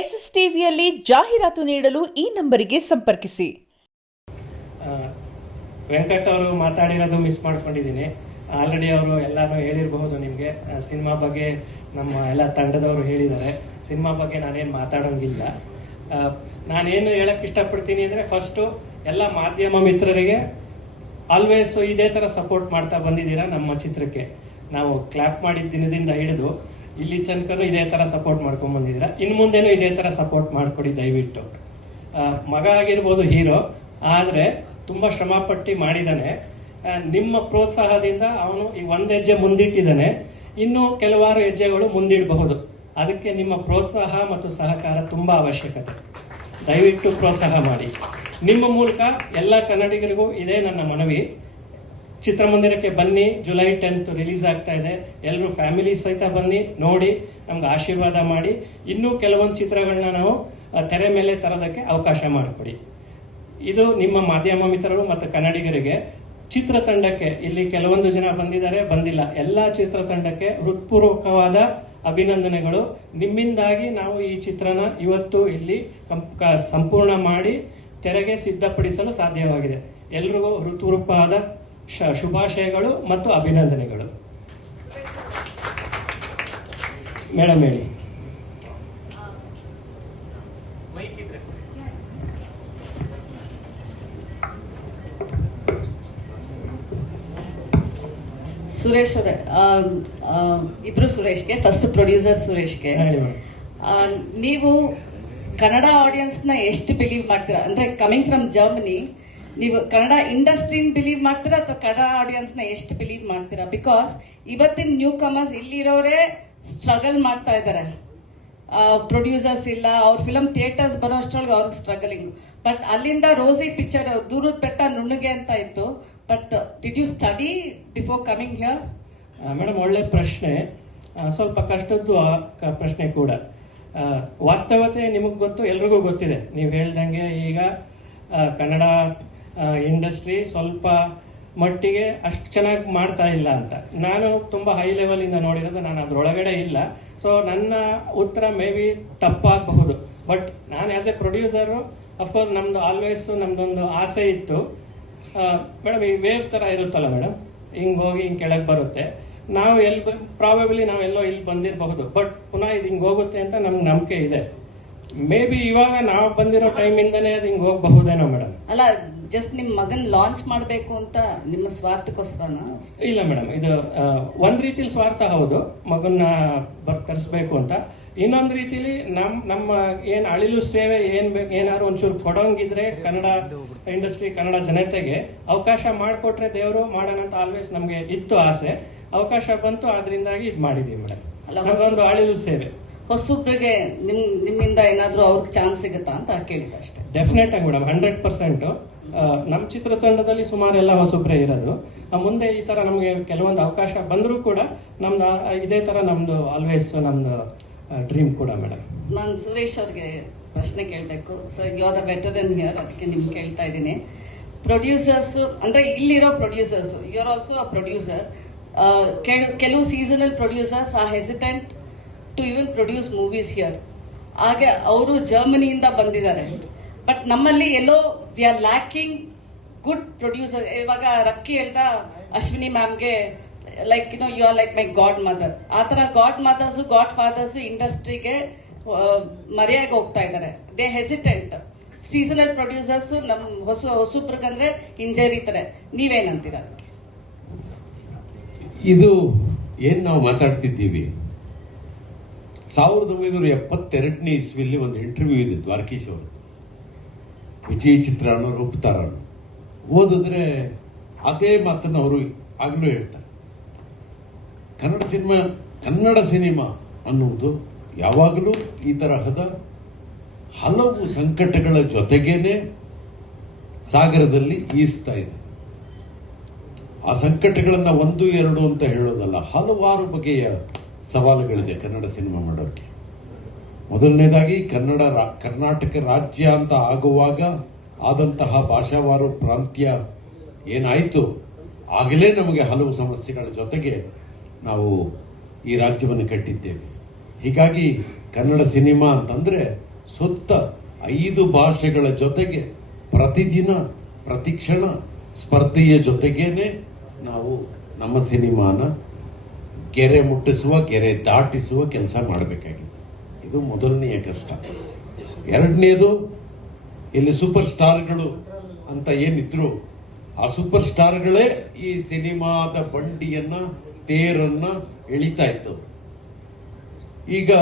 S S ಟಿವಿಯಲ್ಲಿ ಜಾಹೀರಾತು ನೀಡಲು ಈ ನಂಬರಿಗೆ ಸಂಪರ್ಕಿಸಿ. ವೆಂಕಟ್ ಅವರು ಮಾತಾಡಿರೋದು ಮಿಸ್ ಮಾಡ್ಕೊಂಡಿದ್ದೀನಿ. ಆಲ್ರೆಡಿ ಅವರು ಎಲ್ಲಾನು ಹೇಳಿರಬಹುದು ನಿಮಗೆ. ಸಿನಿಮಾ ಬಗ್ಗೆ ನಮ್ಮ ಎಲ್ಲ ತಂಡದವರು ಹೇಳಿದ್ದಾರೆ. ಸಿನಿಮಾ ಬಗ್ಗೆ ನಾನೇನು ಮಾತಾಡೋಂಗಿಲ್ಲ. ನಾನೇನು ಹೇಳಕ್ಕೆ ಇಷ್ಟಪಡ್ತೀನಿ ಅಂದರೆ, ಫಸ್ಟು ಎಲ್ಲ ಮಾಧ್ಯಮ ಮಿತ್ರರಿಗೆ ಆಲ್ವೇಸ್ ಇದೇ ಥರ ಸಪೋರ್ಟ್ ಮಾಡ್ತಾ ಬಂದಿದ್ದೀರಾ ನಮ್ಮ ಚಿತ್ರಕ್ಕೆ. ನಾವು ಕ್ಲಾಪ್ ಮಾಡಿದ ದಿನದಿಂದ ಹಿಡಿದು ಇಲ್ಲಿ ತನಕನೂ ಇದೇ ಥರ ಸಪೋರ್ಟ್ ಮಾಡ್ಕೊಂಡು ಬಂದಿದ್ದೀರಾ. ಇನ್ನು ಮುಂದೆನೂ ಇದೇ ಥರ ಸಪೋರ್ಟ್ ಮಾಡಿಕೊಡಿ ದಯವಿಟ್ಟು. ಮಗ ಆಗಿರ್ಬೋದು ಹೀರೋ, ಆದರೆ ತುಂಬ ಶ್ರಮಪಟ್ಟು ಮಾಡಿದ್ದಾನೆ. ನಿಮ್ಮ ಪ್ರೋತ್ಸಾಹದಿಂದ ಅವನು ಈ ಒಂದು ಹೆಜ್ಜೆ ಮುಂದಿಟ್ಟಿದ್ದಾನೆ. ಇನ್ನೂ ಕೆಲವಾರು ಹೆಜ್ಜೆಗಳು ಮುಂದಿಡಬಹುದು. ಅದಕ್ಕೆ ನಿಮ್ಮ ಪ್ರೋತ್ಸಾಹ ಮತ್ತು ಸಹಕಾರ ತುಂಬ ಅವಶ್ಯಕತೆ. ದಯವಿಟ್ಟು ಪ್ರೋತ್ಸಾಹ ಮಾಡಿ. ನಿಮ್ಮ ಮೂಲಕ ಎಲ್ಲ ಕನ್ನಡಿಗರಿಗೂ ಇದೇ ನನ್ನ ಮನವಿ. ಚಿತ್ರಮಂದಿರಕ್ಕೆ ಬನ್ನಿ. ಜುಲೈ 10 ರಿಲೀಸ್ ಆಗ್ತಾ ಇದೆ. ಎಲ್ಲರೂ ಫ್ಯಾಮಿಲಿ ಸಹಿತ ಬನ್ನಿ, ನೋಡಿ, ನಮ್ಗೆ ಆಶೀರ್ವಾದ ಮಾಡಿ. ಇನ್ನೂ ಕೆಲವೊಂದು ಚಿತ್ರಗಳನ್ನ ನಾವು ತೆರೆ ಮೇಲೆ ತರೋದಕ್ಕೆ ಅವಕಾಶ ಮಾಡಿಕೊಡಿ. ಇದು ನಿಮ್ಮ ಮಾಧ್ಯಮ ಮಿತ್ರರು ಮತ್ತು ಕನ್ನಡಿಗರಿಗೆ. ಚಿತ್ರತಂಡಕ್ಕೆ ಇಲ್ಲಿ ಕೆಲವೊಂದು ಜನ ಬಂದಿದ್ದಾರೆ, ಬಂದಿಲ್ಲ. ಎಲ್ಲ ಚಿತ್ರತಂಡಕ್ಕೆ ಹೃತ್ಪೂರ್ವಕವಾದ ಅಭಿನಂದನೆಗಳು. ನಿಮ್ಮಿಂದಾಗಿ ನಾವು ಈ ಚಿತ್ರನ ಇವತ್ತು ಇಲ್ಲಿ ಸಂಪೂರ್ಣ ಮಾಡಿ ತೆರೆಗೆ ಸಿದ್ಧಪಡಿಸಲು ಸಾಧ್ಯವಾಗಿದೆ. ಎಲ್ರಿಗೂ ಹೃತ್ಪೂರ್ವಕವಾದ ಶುಭಾಶಯಗಳು ಮತ್ತು ಅಭಿನಂದನೆಗಳು. ಮೇಡಮ್ ಹೇಳಿ. ಸುರೇಶ್ ಅವರೇ, ಇಬ್ರು ಸುರೇಶ್ಗೆ, ಫಸ್ಟ್ ಪ್ರೊಡ್ಯೂಸರ್ ಸುರೇಶ್ಗೆ, ನೀವು ಕನ್ನಡ ಆಡಿಯನ್ಸ್ ನ ಎಷ್ಟು ಬಿಲೀವ್ ಮಾಡ್ತೀರಾ? ಅಂದ್ರೆ ಕಮಿಂಗ್ ಫ್ರಮ್ ಜರ್ಮನಿ, ನೀವು ಕನ್ನಡ ಇಂಡಸ್ಟ್ರಿನ ಬಿಲೀವ್ ಮಾಡ್ತೀರಾ ಅಥವಾ ಕನ್ನಡ ಆಡಿಯನ್ಸ್ ನ ಎಷ್ಟು ಬಿಲೀವ್ ಮಾಡ್ತೀರಾ? ಬಿಕಾಸ್ ಇವತ್ತಿನ ನ್ಯೂ ಕಮರ್ಸ್ ಇಲ್ಲಿರೋರೇ ಸ್ಟ್ರಗಲ್ ಮಾಡ್ತಾ ಇದ್ದಾರೆ. ಪ್ರೊಡ್ಯೂಸರ್ಸ್ ಇಲ್ಲ, ಅವ್ರ ಫಿಲಮ್ ಥಿಯೇಟರ್ಸ್ ಬರೋ ಅಷ್ಟರೊಳಗೆ ಅವ್ರಿಗೆ ಸ್ಟ್ರಗಲಿಂಗ್. ಬಟ್ ಅಲ್ಲಿಂದ ರೋಸಿ ಪಿಕ್ಚರ್, ದೂರದ ಬೆಟ್ಟ ನುಣ್ಣಗೆ ಅಂತ ಇತ್ತು. But did you study before coming here? Madam, ಒಳ್ಳೆ ಪ್ರಶ್ನೆ. ಸ್ವಲ್ಪ ಕಷ್ಟದ್ದು ಪ್ರಶ್ನೆ ಕೂಡ. ವಾಸ್ತವತೆ ನಿಮಗೆ ಗೊತ್ತು, ಎಲ್ರಿಗೂ ಗೊತ್ತಿದೆ. ನೀವು ಹೇಳ್ದಂಗೆ ಈಗ ಕನ್ನಡ ಇಂಡಸ್ಟ್ರಿ ಸ್ವಲ್ಪ ಮಟ್ಟಿಗೆ ಅಷ್ಟು ಚೆನ್ನಾಗಿ ಮಾಡ್ತಾ ಇಲ್ಲ ಅಂತ. ನಾನು ತುಂಬ ಹೈ ಲೆವೆಲಿಂದ ನೋಡಿರೋದು, ನಾನು ಅದರೊಳಗಡೆ ಇಲ್ಲ. ಸೊ ನನ್ನ ಉತ್ತರ ಮೇ ಬಿ ತಪ್ಪಾಗಬಹುದು. ಬಟ್ ನಾನು ಆಸ್ ಎ ಪ್ರೊಡ್ಯೂಸರು, ಅಫ್ಕೋರ್ಸ್ ನಮ್ದು ಆಲ್ವೇಸ್ ನಮ್ದೊಂದು ಆಸೆ ಇತ್ತು. ಮೇಡಮ್, ಈ ವೇವ್ ಥರ ಇರುತ್ತಲ್ಲ ಮೇಡಮ್, ಹಿಂಗೆ ಹೋಗಿ ಹಿಂಗೆ ಕೆಳಗೆ ಬರುತ್ತೆ. ನಾವು ಪ್ರಾಬಬ್ಲಿ ನಾವೆಲ್ಲೋ ಇಲ್ಲಿ ಬಂದಿರಬಹುದು. ಬಟ್ ಪುನಃ ಇದು ಹಿಂಗೆ ಹೋಗುತ್ತೆ ಅಂತ ನಮ್ಗೆ ನಂಬಿಕೆ ಇದೆ. ಮೇ ಬಿ ಇವಾಗ ನಾವು ಬಂದಿರೋ ಟೈಮಿಂದನೇ ಅದು ಹಿಂಗೆ ಹೋಗಬಹುದೇನೋ ಮೇಡಮ್. ಅಲ್ಲ, ಜಸ್ಟ್ ನಿಮ್ ಮಗನ್ ಲಾಂಚ್ ಮಾಡಬೇಕು ಅಂತ ನಿಮ್ಮ ಸ್ವಾರ್ಥಕ್ಕೋಸ್ಕರನ? ಇಲ್ಲ ಮೇಡಮ್, ಇದು ಒಂದ್ ರೀತಿಲಿ ಸ್ವಾರ್ಥ ಹೌದು, ಮಗನ್ನ ತರಿಸ್ಬೇಕು ಅಂತ. ಇನ್ನೊಂದು ರೀತಿಲಿ ನಮ್ಮ ಏನ್ ಅಳಿಲು ಸೇವೆ ಏನಾದ್ರು ಒಂಚೂರು ಕೊಡೋಂಗಿದ್ರೆ ಕನ್ನಡ ಇಂಡಸ್ಟ್ರಿ, ಕನ್ನಡ ಜನತೆಗೆ ಅವಕಾಶ ಮಾಡಿಕೊಟ್ರೆ ದೇವರು ಮಾಡೋಣ ಅಂತ ಆಲ್ವೇಸ್ ನಮ್ಗೆ ಇತ್ತು ಆಸೆ. ಅವಕಾಶ ಬಂತು, ಆದ್ರಿಂದಾಗಿ ಇದು ಮಾಡಿದೀವಿ ಮೇಡಮ್. ಒಂದು ಅಳಿಲು ಸೇವೆ. ಹೊಸಬ್ರಿಗೆ ನಿಮ್ಮಿಂದ ಏನಾದ್ರು ಅವ್ರಿಗೆ ಚಾನ್ಸ್ ಸಿಗುತ್ತಾ ಅಂತ ಕೇಳಿದ ಅಷ್ಟೇ. ಡೆಫಿನೆಟ್ ಆಗಿ ಮೇಡಮ್, 100%. ನಮ್ಮ ಚಿತ್ರತಂಡದಲ್ಲಿ ಸುಮಾರು ಎಲ್ಲ ಹೊಸಬ್ರೇ ಇರೋದು. ಮುಂದೆ ಈ ತರ ನಮಗೆ ಕೆಲವೊಂದು ಅವಕಾಶ ಬಂದರೂ ಕೂಡ ನಮ್ದು ಇದೇ ತರ ನಮ್ದು ಆಲ್ವೇಸ್ ನಮ್ದು ಡ್ರೀಮ್ ಕೂಡ ಮೇಡಮ್. ನಾನು ಸುರೇಶ್ ಅವ್ರಿಗೆ ಪ್ರಶ್ನೆ ಕೇಳಬೇಕು. Sir, you are the veteran here, ಅದಕ್ಕೆ ನಿಮ್ಗೆ ಕೇಳ್ತಾ ಇದ್ದೀನಿ. ಪ್ರೊಡ್ಯೂಸರ್ಸ್ ಅಂದ್ರೆ ಇಲ್ಲಿರೋ producers, you are also a producer. ಕೆಲವು seasonal producers are hesitant to even produce movies here. ಹಾಗೆ ಅವರು ಜರ್ಮನಿಯಿಂದ ಬಂದಿದ್ದಾರೆ. ಬಟ್ ನಮ್ಮಲ್ಲಿ ಎಲ್ಲೋ we are lacking good producer. ಇವಾಗ ರಕ್ಕಿ ಹೇಳ್ದ ಅಶ್ವಿನಿ ಮ್ಯಾಮ್ಗೆ, like you are like my god mother. ಆ ತರ ಗಾಡ್ ಮದರ್ಸ್, ಗಾಡ್ ಫಾದರ್ಸ್ ಇಂಡಸ್ಟ್ರಿಗೆ ಮರೆಯಾಗಿ ಹೋಗ್ತಾ ಇದ್ದಾರೆ. They hesitant. ಸೀಸನಲ್ ಪ್ರೊಡ್ಯೂಸರ್ಸ್ ನಮ್ ಹೊಸಬ್ರಿಗಂದ್ರೆ ಹಿಂಜರಿತಾರೆ. ನೀವೇನಂತೀರ ಅದಕ್ಕೆ? ಇದು ಏನ್ ನಾವು ಮಾತಾಡ್ತಿದ್ದೀವಿ, 1972ನೇ ಇಸ್ವಿಯಲ್ಲಿ ಒಂದು ಇಂಟರ್ವ್ಯೂ ಇದೆ ದ್ವಾರಕೀಶ್ ಅವರು, ವಿಜಯ್ ಚಿತ್ರಣ ರೂಪತಾರ. ಓದಿದ್ರೆ ಅದೇ ಮಾತನ್ನು ಅವರು ಆಗ್ಲೂ ಹೇಳ್ತಾರೆ. ಕನ್ನಡ ಸಿನಿಮಾ ಅನ್ನುವುದು ಯಾವಾಗಲೂ ಈ ತರಹದ ಹಲವು ಸಂಕಟಗಳ ಜೊತೆಗೇನೆ ಸಾಗರದಲ್ಲಿ ಈಸ್ತಾ ಇದೆ. ಆ ಸಂಕಟಗಳನ್ನ 1, 2 ಅಂತ ಹೇಳೋದಲ್ಲ, ಹಲವಾರು ಬಗೆಯ ಸವಾಲುಗಳಿದೆ ಕನ್ನಡ ಸಿನಿಮಾ ಮಾಡೋಕ್ಕೆ. ಮೊದಲನೇದಾಗಿ ಕರ್ನಾಟಕ ರಾಜ್ಯ ಅಂತ ಆಗುವಾಗ ಆದಂತಹ ಭಾಷಾವಾರು ಪ್ರಾಂತ್ಯ ಏನಾಯಿತು, ಆಗಲೇ ನಮಗೆ ಹಲವು ಸಮಸ್ಯೆಗಳ ಜೊತೆಗೆ ನಾವು ಈ ರಾಜ್ಯವನ್ನು ಕಟ್ಟಿದ್ದೇವೆ. ಹೀಗಾಗಿ ಕನ್ನಡ ಸಿನಿಮಾ ಅಂತಂದ್ರೆ ಸುತ್ತ 5 ಭಾಷೆಗಳ ಜೊತೆಗೆ ಪ್ರತಿದಿನ ಪ್ರತಿಕ್ಷಣ ಸ್ಪರ್ಧೆಯ ಜೊತೆಗೇನೆ ನಾವು ನಮ್ಮ ಸಿನಿಮಾನ ಗೆರೆ ಮುಟ್ಟಿಸುವ ಗೆರೆ ದಾಟಿಸುವ ಕೆಲಸ ಮಾಡಬೇಕಾಗಿದೆ. ಇದು ಮೊದಲನೆಯ ಕಷ್ಟ. ಎರಡನೇದು, ಇಲ್ಲಿ ಸೂಪರ್ ಸ್ಟಾರ್ಗಳು ಅಂತ ಏನಿದ್ರು ಆ ಸೂಪರ್ ಸ್ಟಾರ್ಗಳೇ ಈ ಸಿನಿಮಾದ ಬಂಡಿಯನ್ನ ತೇರನ್ನ ಎಳಿತಾ ಇತ್ತು. ಈಗ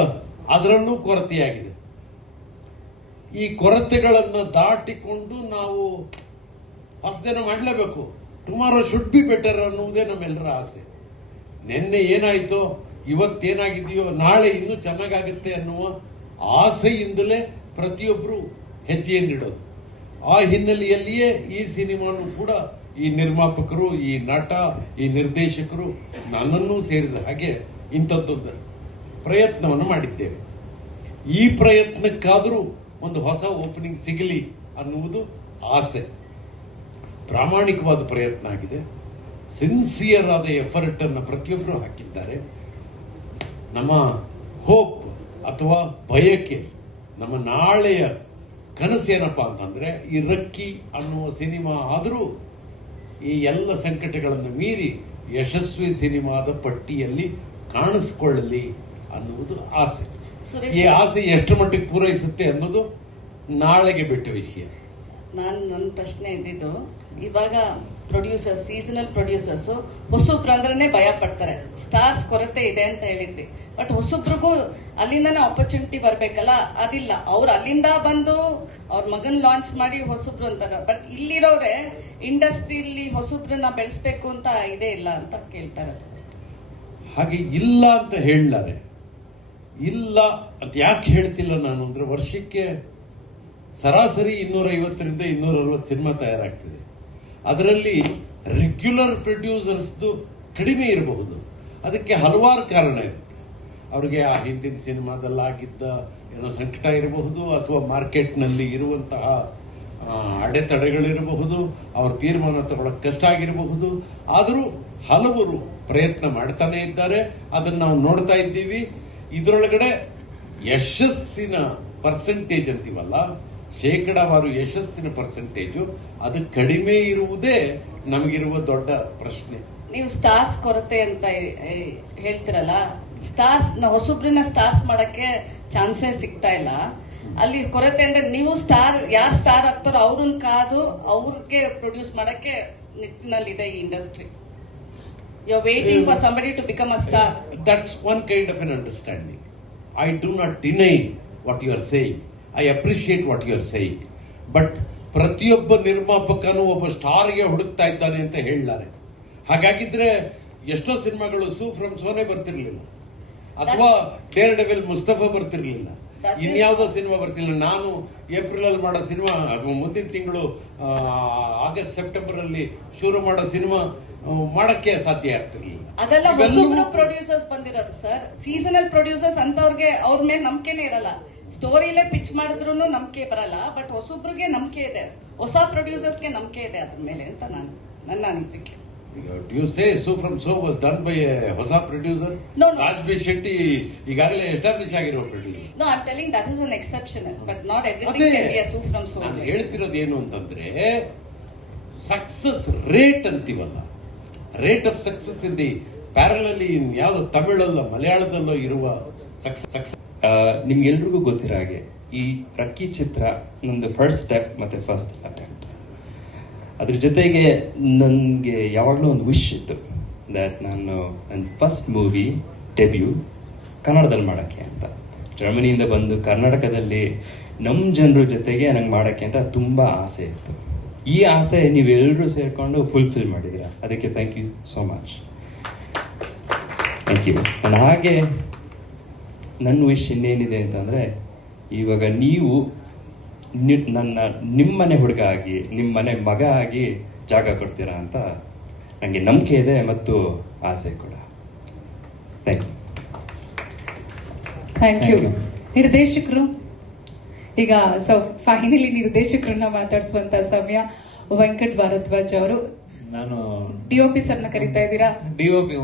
ಅದರಲ್ಲೂ ಕೊರತೆಯಾಗಿದೆ. ಈ ಕೊರತೆಗಳನ್ನು ದಾಟಿಕೊಂಡು ನಾವು ಹೊಸದೇನ ಮಾಡಲೇಬೇಕು. ಟುಮಾರೋ ಶುಡ್ ಬಿ ಬೆಟರ್ ಅನ್ನುವುದೇ ನಮ್ಮೆಲ್ಲರ ಆಸೆ. ನಿನ್ನೆ ಏನಾಯ್ತೋ ಇವತ್ತೇನಾಗಿದೆಯೋ ನಾಳೆ ಇನ್ನೂ ಚೆನ್ನಾಗಾಗುತ್ತೆ ಅನ್ನುವ ಆಸೆಯಿಂದಲೇ ಪ್ರತಿಯೊಬ್ಬರು ಹೆಜ್ಜೆಯನ್ನಿಡೋದು. ಆ ಹಿನ್ನೆಲೆಯಲ್ಲಿಯೇ ಈ ಸಿನಿಮಾನು ಕೂಡ ಈ ನಿರ್ಮಾಪಕರು, ಈ ನಟ, ಈ ನಿರ್ದೇಶಕರು, ನನ್ನನ್ನೂ ಸೇರಿದ ಹಾಗೆ ಇಂಥದ್ದೊಂದು ಪ್ರಯತ್ನವನ್ನು ಮಾಡಿದ್ದೇವೆ. ಈ ಪ್ರಯತ್ನಕ್ಕಾದರೂ ಒಂದು ಹೊಸ ಓಪನಿಂಗ್ ಸಿಗಲಿ ಅನ್ನುವುದು ಆಸೆ. ಪ್ರಾಮಾಣಿಕವಾದ ಪ್ರಯತ್ನ ಆಗಿದೆ. ಸಿನ್ಸಿಯರ್ ಆದ ಎಫರ್ಟ್ ಅನ್ನು ಪ್ರತಿಯೊಬ್ಬರು ಹಾಕಿದ್ದಾರೆ. ನಮ್ಮ ಹೋಪ್ ಅಥವಾ ಬಯಕೆ, ನಮ್ಮ ನಾಳೆಯ ಕನಸೇನಪ್ಪ ಅಂತಂದ್ರೆ ಈ ರಕ್ಕಿ ಅನ್ನುವ ಸಿನಿಮಾ ಆದರೂ ಈ ಎಲ್ಲ ಸಂಕಟಗಳನ್ನು ಮೀರಿ ಯಶಸ್ವಿ ಸಿನಿಮಾದ ಪಟ್ಟಿಯಲ್ಲಿ ಕಾಣಿಸಿಕೊಳ್ಳಲಿ ಅನ್ನುವುದು ಆಸೆ. ಈ ಆಸೆ ಎಷ್ಟು ಮಟ್ಟಿಗೆ ಪೂರೈಸುತ್ತೆ ಅನ್ನೋದು ನಾಳೆಗೆ ಬಿಟ್ಟ ವಿಷಯ. ನನ್ನ ಪ್ರಶ್ನೆ ಇದ್ದಿದ್ದು, ಇವಾಗ ಪ್ರೊಡ್ಯೂಸರ್ಸ್, ಸೀಸನಲ್ ಪ್ರೊಡ್ಯೂಸರ್ಸ್ ಹೊಸಬ್ರು ಅಂದ್ರೇನೆ ಭಯ ಪಡ್ತಾರೆ. ಸ್ಟಾರ್ಸ್ ಕೊರತೆ ಇದೆ ಅಂತ ಹೇಳಿದ್ರಿ, ಬಟ್ ಹೊಸಬ್ರಿಗೂ ಅಲ್ಲಿಂದಾನೆ ಆಪರ್ಚುನಿಟಿ ಬರ್ಬೇಕಲ್ಲ, ಅದಿಲ್ಲ. ಅವ್ರು ಅಲ್ಲಿಂದ ಬಂದು ಅವ್ರ ಮಗನ್ ಲಾಂಚ್ ಮಾಡಿ ಹೊಸಬ್ರು ಅಂತಾರೆ. ಬಟ್ ಇಲ್ಲಿರೋರೆ ಇಂಡಸ್ಟ್ರಿಯಲ್ಲಿ ಹೊಸಬ್ರನ್ನ ಬೆಳೆಸ್ಬೇಕು ಅಂತ ಇದೇ ಇಲ್ಲ ಅಂತ ಕೇಳ್ತಾರೆ. ಹಾಗೆ ಇಲ್ಲ ಅಂತ ಹೇಳಲಾರೆ. ಇಲ್ಲ ಅಂತ ಯಾಕೆ ಹೇಳ್ತಿಲ್ಲ ನಾನು ಅಂದ್ರೆ, ವರ್ಷಕ್ಕೆ ಸರಾಸರಿ 250ರಿಂದ 260 ಸಿನಿಮಾ ತಯಾರಾಗ್ತಿದೆ. ಅದರಲ್ಲಿ ರೆಗ್ಯುಲರ್ ಪ್ರೊಡ್ಯೂಸರ್ಸ್ದು ಕಡಿಮೆ ಇರಬಹುದು. ಅದಕ್ಕೆ ಹಲವಾರು ಕಾರಣ ಇರುತ್ತೆ. ಅವ್ರಿಗೆ ಆ ಹಿಂದಿನ ಸಿನಿಮಾದಲ್ಲಾಗಿದ್ದ ಏನೋ ಸಂಕಟ ಇರಬಹುದು, ಅಥವಾ ಮಾರ್ಕೆಟ್ನಲ್ಲಿ ಇರುವಂತಹ ಅಡೆತಡೆಗಳಿರಬಹುದು, ಅವ್ರ ತೀರ್ಮಾನ ತಗೊಳ್ಳೋಕೆ ಕಷ್ಟ ಆಗಿರಬಹುದು. ಆದರೂ ಹಲವರು ಪ್ರಯತ್ನ ಮಾಡ್ತಾನೆ ಇದ್ದಾರೆ. ಅದನ್ನು ನಾವು ನೋಡ್ತಾ ಇದ್ದೀವಿ. ಇದರೊಳಗಡೆ ಯಶಸ್ಸಿನ ಪರ್ಸೆಂಟೇಜ್ ಅಂತೀವಲ್ಲ, ಶೇಕಡಾವಾರು ಯಶಸ್ಸಿನ ಪರ್ಸೆಂಟೇಜು ಅದು ಕಡಿಮೆ ಇರುವುದೇ ನಮಗಿರುವ ದೊಡ್ಡ ಪ್ರಶ್ನೆ. ನೀವು ಸ್ಟಾರ್ಸ್ ಕೊರತೆ ಅಂತ ಹೇಳ್ತಿರಲ್ಲ, ಸ್ಟಾರ್ಸ್ ಹೊಸಬ್ರನ್ನ ಸ್ಟಾರ್ಸ್ ಮಾಡಕ್ಕೆ ಚಾನ್ಸಸ್ ಸಿಗ್ತಾ ಇಲ್ಲ. ಅಲ್ಲಿ ಕೊರತೆ ಅಂದ್ರೆ ನೀವು ಸ್ಟಾರ್, ಯಾರು ಸ್ಟಾರ್ ಆಗ್ತಾರೋ ಅವ್ರನ್ನ ಕಾದು ಅವ್ರಿಗೆ ಪ್ರೊಡ್ಯೂಸ್ ಮಾಡಕ್ಕೆ ನಿಟ್ಟಿನಲ್ಲಿದೆ ಈ industry. You are waiting for somebody to become a star. That's one kind of an understanding. I do not deny what you are saying. I appreciate what you are saying. But ಪ್ರತಿಯೊಬ್ಬ ನಿರ್ಮಾಪಕನು ಒಬ್ಬ ಸ್ಟಾರ್ಗೆ ಹುಡುಕ್ತಾ ಇದ್ದಾನೆ ಅಂತ ಹೇಳಲಾರೆ. ಹಾಗಾಗಿದ್ರೆ ಎಷ್ಟೋ ಸಿನಿಮಾಗಳು ಸೂ from ಸೋನೆ ಬರ್ತಿರ್ಲಿಲ್ಲ, ಅಥವಾ Deere devil Mustafa ಬರ್ತಿರ್ಲಿಲ್ಲ, ಇನ್ಯಾವುದೋ ಸಿನಿಮಾ ಬರ್ತಿಲ್ಲ. ನಾನು ಏಪ್ರಿಲ್ ಅಲ್ಲಿ ಮಾಡೋ ಸಿನಿಮಾ ಮುಂದಿನ ತಿಂಗಳು ಆಗಸ್ಟ್ ಸೆಪ್ಟೆಂಬರ್ ಅಲ್ಲಿ ಶುರು ಮಾಡೋ ಸಿನಿಮಾ ಮಾಡಕ್ಕೆ ಸಾಧ್ಯ ಆಗ್ತಿರ್ಲಿಲ್ಲ. ಅದೆಲ್ಲ ಹೊಸಬ್ರು ಪ್ರೊಡ್ಯೂಸರ್ಸ್ ಬಂದಿರೋದು ಸರ್. ಸೀಸನಲ್ ಪ್ರೊಡ್ಯೂಸರ್ಸ್ ಅಂತವ್ರಿಗೆ ಅವ್ರ ಮೇಲೆ ನಂಬಿಕೆನೇ ಇರಲ್ಲ. ಸ್ಟೋರಿಲೇ ಪಿಚ್ ಮಾಡಿದ್ರು ನಂಬಿಕೆ ಬರಲ್ಲ. ಬಟ್ ಹೊಸಬ್ರಿಗೆ ನಂಬಿಕೆ ಇದೆ, ಹೊಸ ಪ್ರೊಡ್ಯೂಸರ್ಸ್ಗೆ ನಂಬಿಕೆ ಇದೆ ಅದ್ರ ಮೇಲೆ ಅಂತ ನನ್ನ ಅನಿಸಿಕೆ. Do you say So From So was done by a ಹೊಸ ಪ್ರೊಡ್ಯೂಸರ್? No. ರಾಜ್ಬಿ ಶೆಟ್ಟಿ ಈಗಾಗಲೇ ಎಸ್ಟಾಬ್ಲಿಷ್ ಆಗಿರೋ producer. No, I'm telling that is an exception, but not everything can be a So From So. ನಾನು ಹೇಳ್ತಿರೋದು ಏನು ಅಂತಂದ್ರೆ, ಸಕ್ಸಸ್ ರೇಟ್ ಅಂತೀವಲ್ಲ, rate of success in the parallelly in ಯಾವ್ದು ತಮಿಳಲ್ಲೋ ಮಲಯಾಳದಲ್ಲೋ ಇರುವ ಸಕ್ಸಸ್. ನಿಮ್ಗೆಲ್ರಿಗೂ ಗೊತ್ತಿರೋ ಹಾಗೆ ಈ ರಕ್ಕಿ ಚಿತ್ರ ನಂದು ಫಸ್ಟ್ ಸ್ಟೆಪ್ ಮತ್ತೆ ಫಸ್ಟ್ ಅಟೆಂಪ್ಟ್. ಅದ್ರ ಜೊತೆಗೆ ನನಗೆ ಯಾವಾಗಲೂ ಒಂದು ವಿಶ್ ಇತ್ತು, ದ್ಯಾಟ್ ನಾನು ನನ್ನ ಫಸ್ಟ್ ಮೂವಿ ಡೆಬ್ಯೂ ಕನ್ನಡದಲ್ಲಿ ಮಾಡೋಕ್ಕೆ ಅಂತ. ಜರ್ಮನಿಯಿಂದ ಬಂದು ಕರ್ನಾಟಕದಲ್ಲಿ ನಮ್ಮ ಜನರ ಜೊತೆಗೆ ನಂಗೆ ಮಾಡೋಕ್ಕೆ ಅಂತ ತುಂಬ ಆಸೆ ಇತ್ತು. ಈ ಆಸೆ ನೀವೆಲ್ಲರೂ ಸೇರಿಕೊಂಡು ಫುಲ್ಫಿಲ್ ಮಾಡಿದ್ದೀರಾ, ಅದಕ್ಕೆ thank you so much. Thank you. ನಾನು ಹಾಗೆ ನನ್ನ ವಿಶ್ ಇನ್ನೇನಿದೆ ಅಂತಂದರೆ, ಇವಾಗ ನೀವು ನಿಮ್ಮನೆ ಹುಡುಗ ಆಗಿ ನಿಮ್ಮನೆ ಮಗ ಆಗಿ ಜಾಗ ಕೊಡ್ತೀರಾ ಅಂತ ನನಗೆ ನಂಬಿಕೆ ಇದೆ ಮತ್ತು ಆಸೆ ಕೂಡ. Thank you. Thank you. ನಿರ್ದೇಶಕರು, ಈಗ ಫೈನಲಿ ನಿರ್ದೇಶಕರನ್ನ ಮಾತಾಡಿಸುವಂತ ಸಮಯ. ವೆಂಕಟ್ ಭಾರದ್ವಾಜ್ ಅವರು, ನಾನು ಡಿಒಪಿ ಸರ್ನ ಕರಿತಾ ಇದ್ದೀರಾ? ಡಿಒಪಿ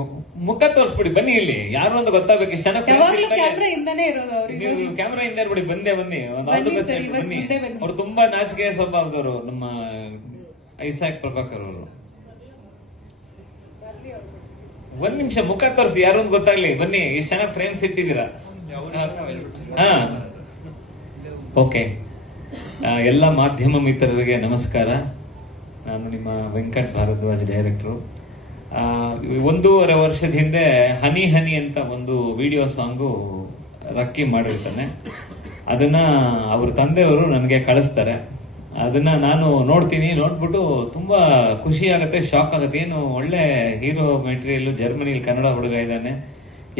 ಮುಖ ತೋರಿಸ್ಬಿಡಿ, ಬನ್ನಿ ಇಲ್ಲಿ ಯಾರು ಅಂತ ಗೊತ್ತಾಗ್ಬೇಕು. ಇಷ್ಟು ಚೆನ್ನಾಗಿ ಯಾವಾಗ್ಲೂ ಕ್ಯಾಮ್ರಾ ಇಂದಾನೆ ಇರೋದು ಅವ್ರು. ನೀವು ಕ್ಯಾಮ್ರಾ ಹಿಂದೆ ಬಿಡಿ, ಬನ್ನಿ ಬನ್ನಿ sir, ಇವತ್ತು ಬನ್ನಿ. ಮುಂದೆ ಬನ್ನಿ. ಅವ್ರು ತುಂಬಾ ನಾಚಿಕೆ ಸ್ವಭಾವದವರು, ನಮ್ಮ ಐಸಾಕ್ ಪ್ರಭಾಕರ್ ಅವರು. ಒಂದ್ ನಿಮಿಷ ಮುಖ ತೋರಿಸಿ, ಯಾರು ಅಂತ ಗೊತ್ತಾಗ್ಲಿ. ಬನ್ನಿ, ಇಷ್ಟು ಚೆನ್ನಾಗಿ ಫ್ರೇಮ್ಸ್ ಇಟ್ಟಿದ್ದೀರಾ. ಹಾ, ಓಕೆ. ಎಲ್ಲ ಮಾಧ್ಯಮ ಮಿತ್ರರಿಗೆ ನಮಸ್ಕಾರ. ನಾನು ನಿಮ್ಮ ವೆಂಕಟ್ ಭಾರದ್ವಾಜ್, ಡೈರೆಕ್ಟ್ರು. 1.5 ವರ್ಷದ ಹಿಂದೆ ಹನಿ ಹನಿ ಅಂತ ಒಂದು ವಿಡಿಯೋ ಸಾಂಗು ರಕ್ಕಿ ಮಾಡಿರ್ತಾನೆ. ಅದನ್ನ ಅವ್ರ ತಂದೆಯವರು ನನಗೆ ಕಳಿಸ್ತಾರೆ. ಅದನ್ನ ನಾನು ನೋಡ್ತೀನಿ. ನೋಡ್ಬಿಟ್ಟು ತುಂಬಾ ಖುಷಿ ಆಗುತ್ತೆ, ಶಾಕ್ ಆಗುತ್ತೆ. ಏನು ಒಳ್ಳೆ ಹೀರೋ ಮೆಟೀರಿಯಲ್, ಜರ್ಮನಿಲಿ ಕನ್ನಡ ಹುಡುಗ ಇದ್ದಾನೆ,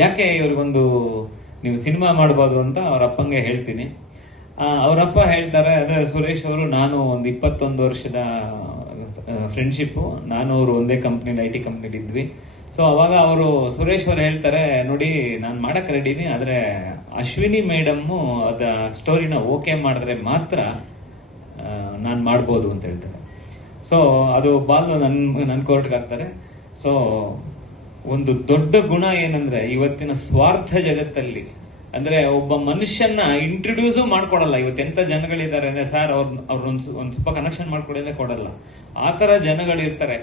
ಯಾಕೆ ಇವ್ರಿಗೊಂದು ನೀವು ಸಿನಿಮಾ ಮಾಡ್ಬೋದು ಅಂತ ಅವ್ರ ಅಪ್ಪಂಗೆ ಹೇಳ್ತೀನಿ. ಅವರಪ್ಪ ಹೇಳ್ತಾರೆ, ಅಂದ್ರೆ ಸುರೇಶ್ ಅವರು ನಾನು ಒಂದು 21 ವರ್ಷದ ಫ್ರೆಂಡ್ಶಿಪ್ಪು. ನಾನು ಅವರು ಒಂದೇ ಕಂಪ್ನಿಲಿ, IT ಕಂಪ್ನಿಲಿ ಇದ್ವಿ. ಸೊ ಅವಾಗ ಅವರು ಸುರೇಶ್ ಅವರು ಹೇಳ್ತಾರೆ, ನೋಡಿ ನಾನು ಮಾಡಕ್ ರೆಡಿನಿ, ಆದ್ರೆ ಅಶ್ವಿನಿ ಮೇಡಮ್ಮು ಅದ ಸ್ಟೋರಿನ ಓಕೆ ಮಾಡಿದ್ರೆ ಮಾತ್ರ ನಾನು ಮಾಡ್ಬೋದು ಅಂತ ಹೇಳ್ತಾರೆ. ಸೊ ಅದು ಬಾಲ್ ನನ್ನ ಕೋರ್ಟ್ಗೆ ಹಾಕ್ತಾರೆ. ಸೊ ಒಂದು ದೊಡ್ಡ ಗುಣ ಏನಂದ್ರೆ, ಇವತ್ತಿನ ಸ್ವಾರ್ಥ ಜಗತ್ತಲ್ಲಿ ಅಂದ್ರೆ ಒಬ್ಬ ಮನುಷ್ಯನ ಇಂಟ್ರೊಡ್ಯೂಸು ಮಾಡ್ಕೊಡಲ್ಲ. ಇವತ್ತು ಎಂತ ಜನಗಳಿದ್ದಾರೆ ಅಂದ್ರೆ, ಸರ್ ಅವ್ರೊಂದು ಸ್ವಲ್ಪ ಕನೆಕ್ಷನ್ ಮಾಡ್ಕೊಡೋದೇ ಕೊಡಲ್ಲ. ಆ ತರ ಜನಗಳಿರ್ತಾರೆ.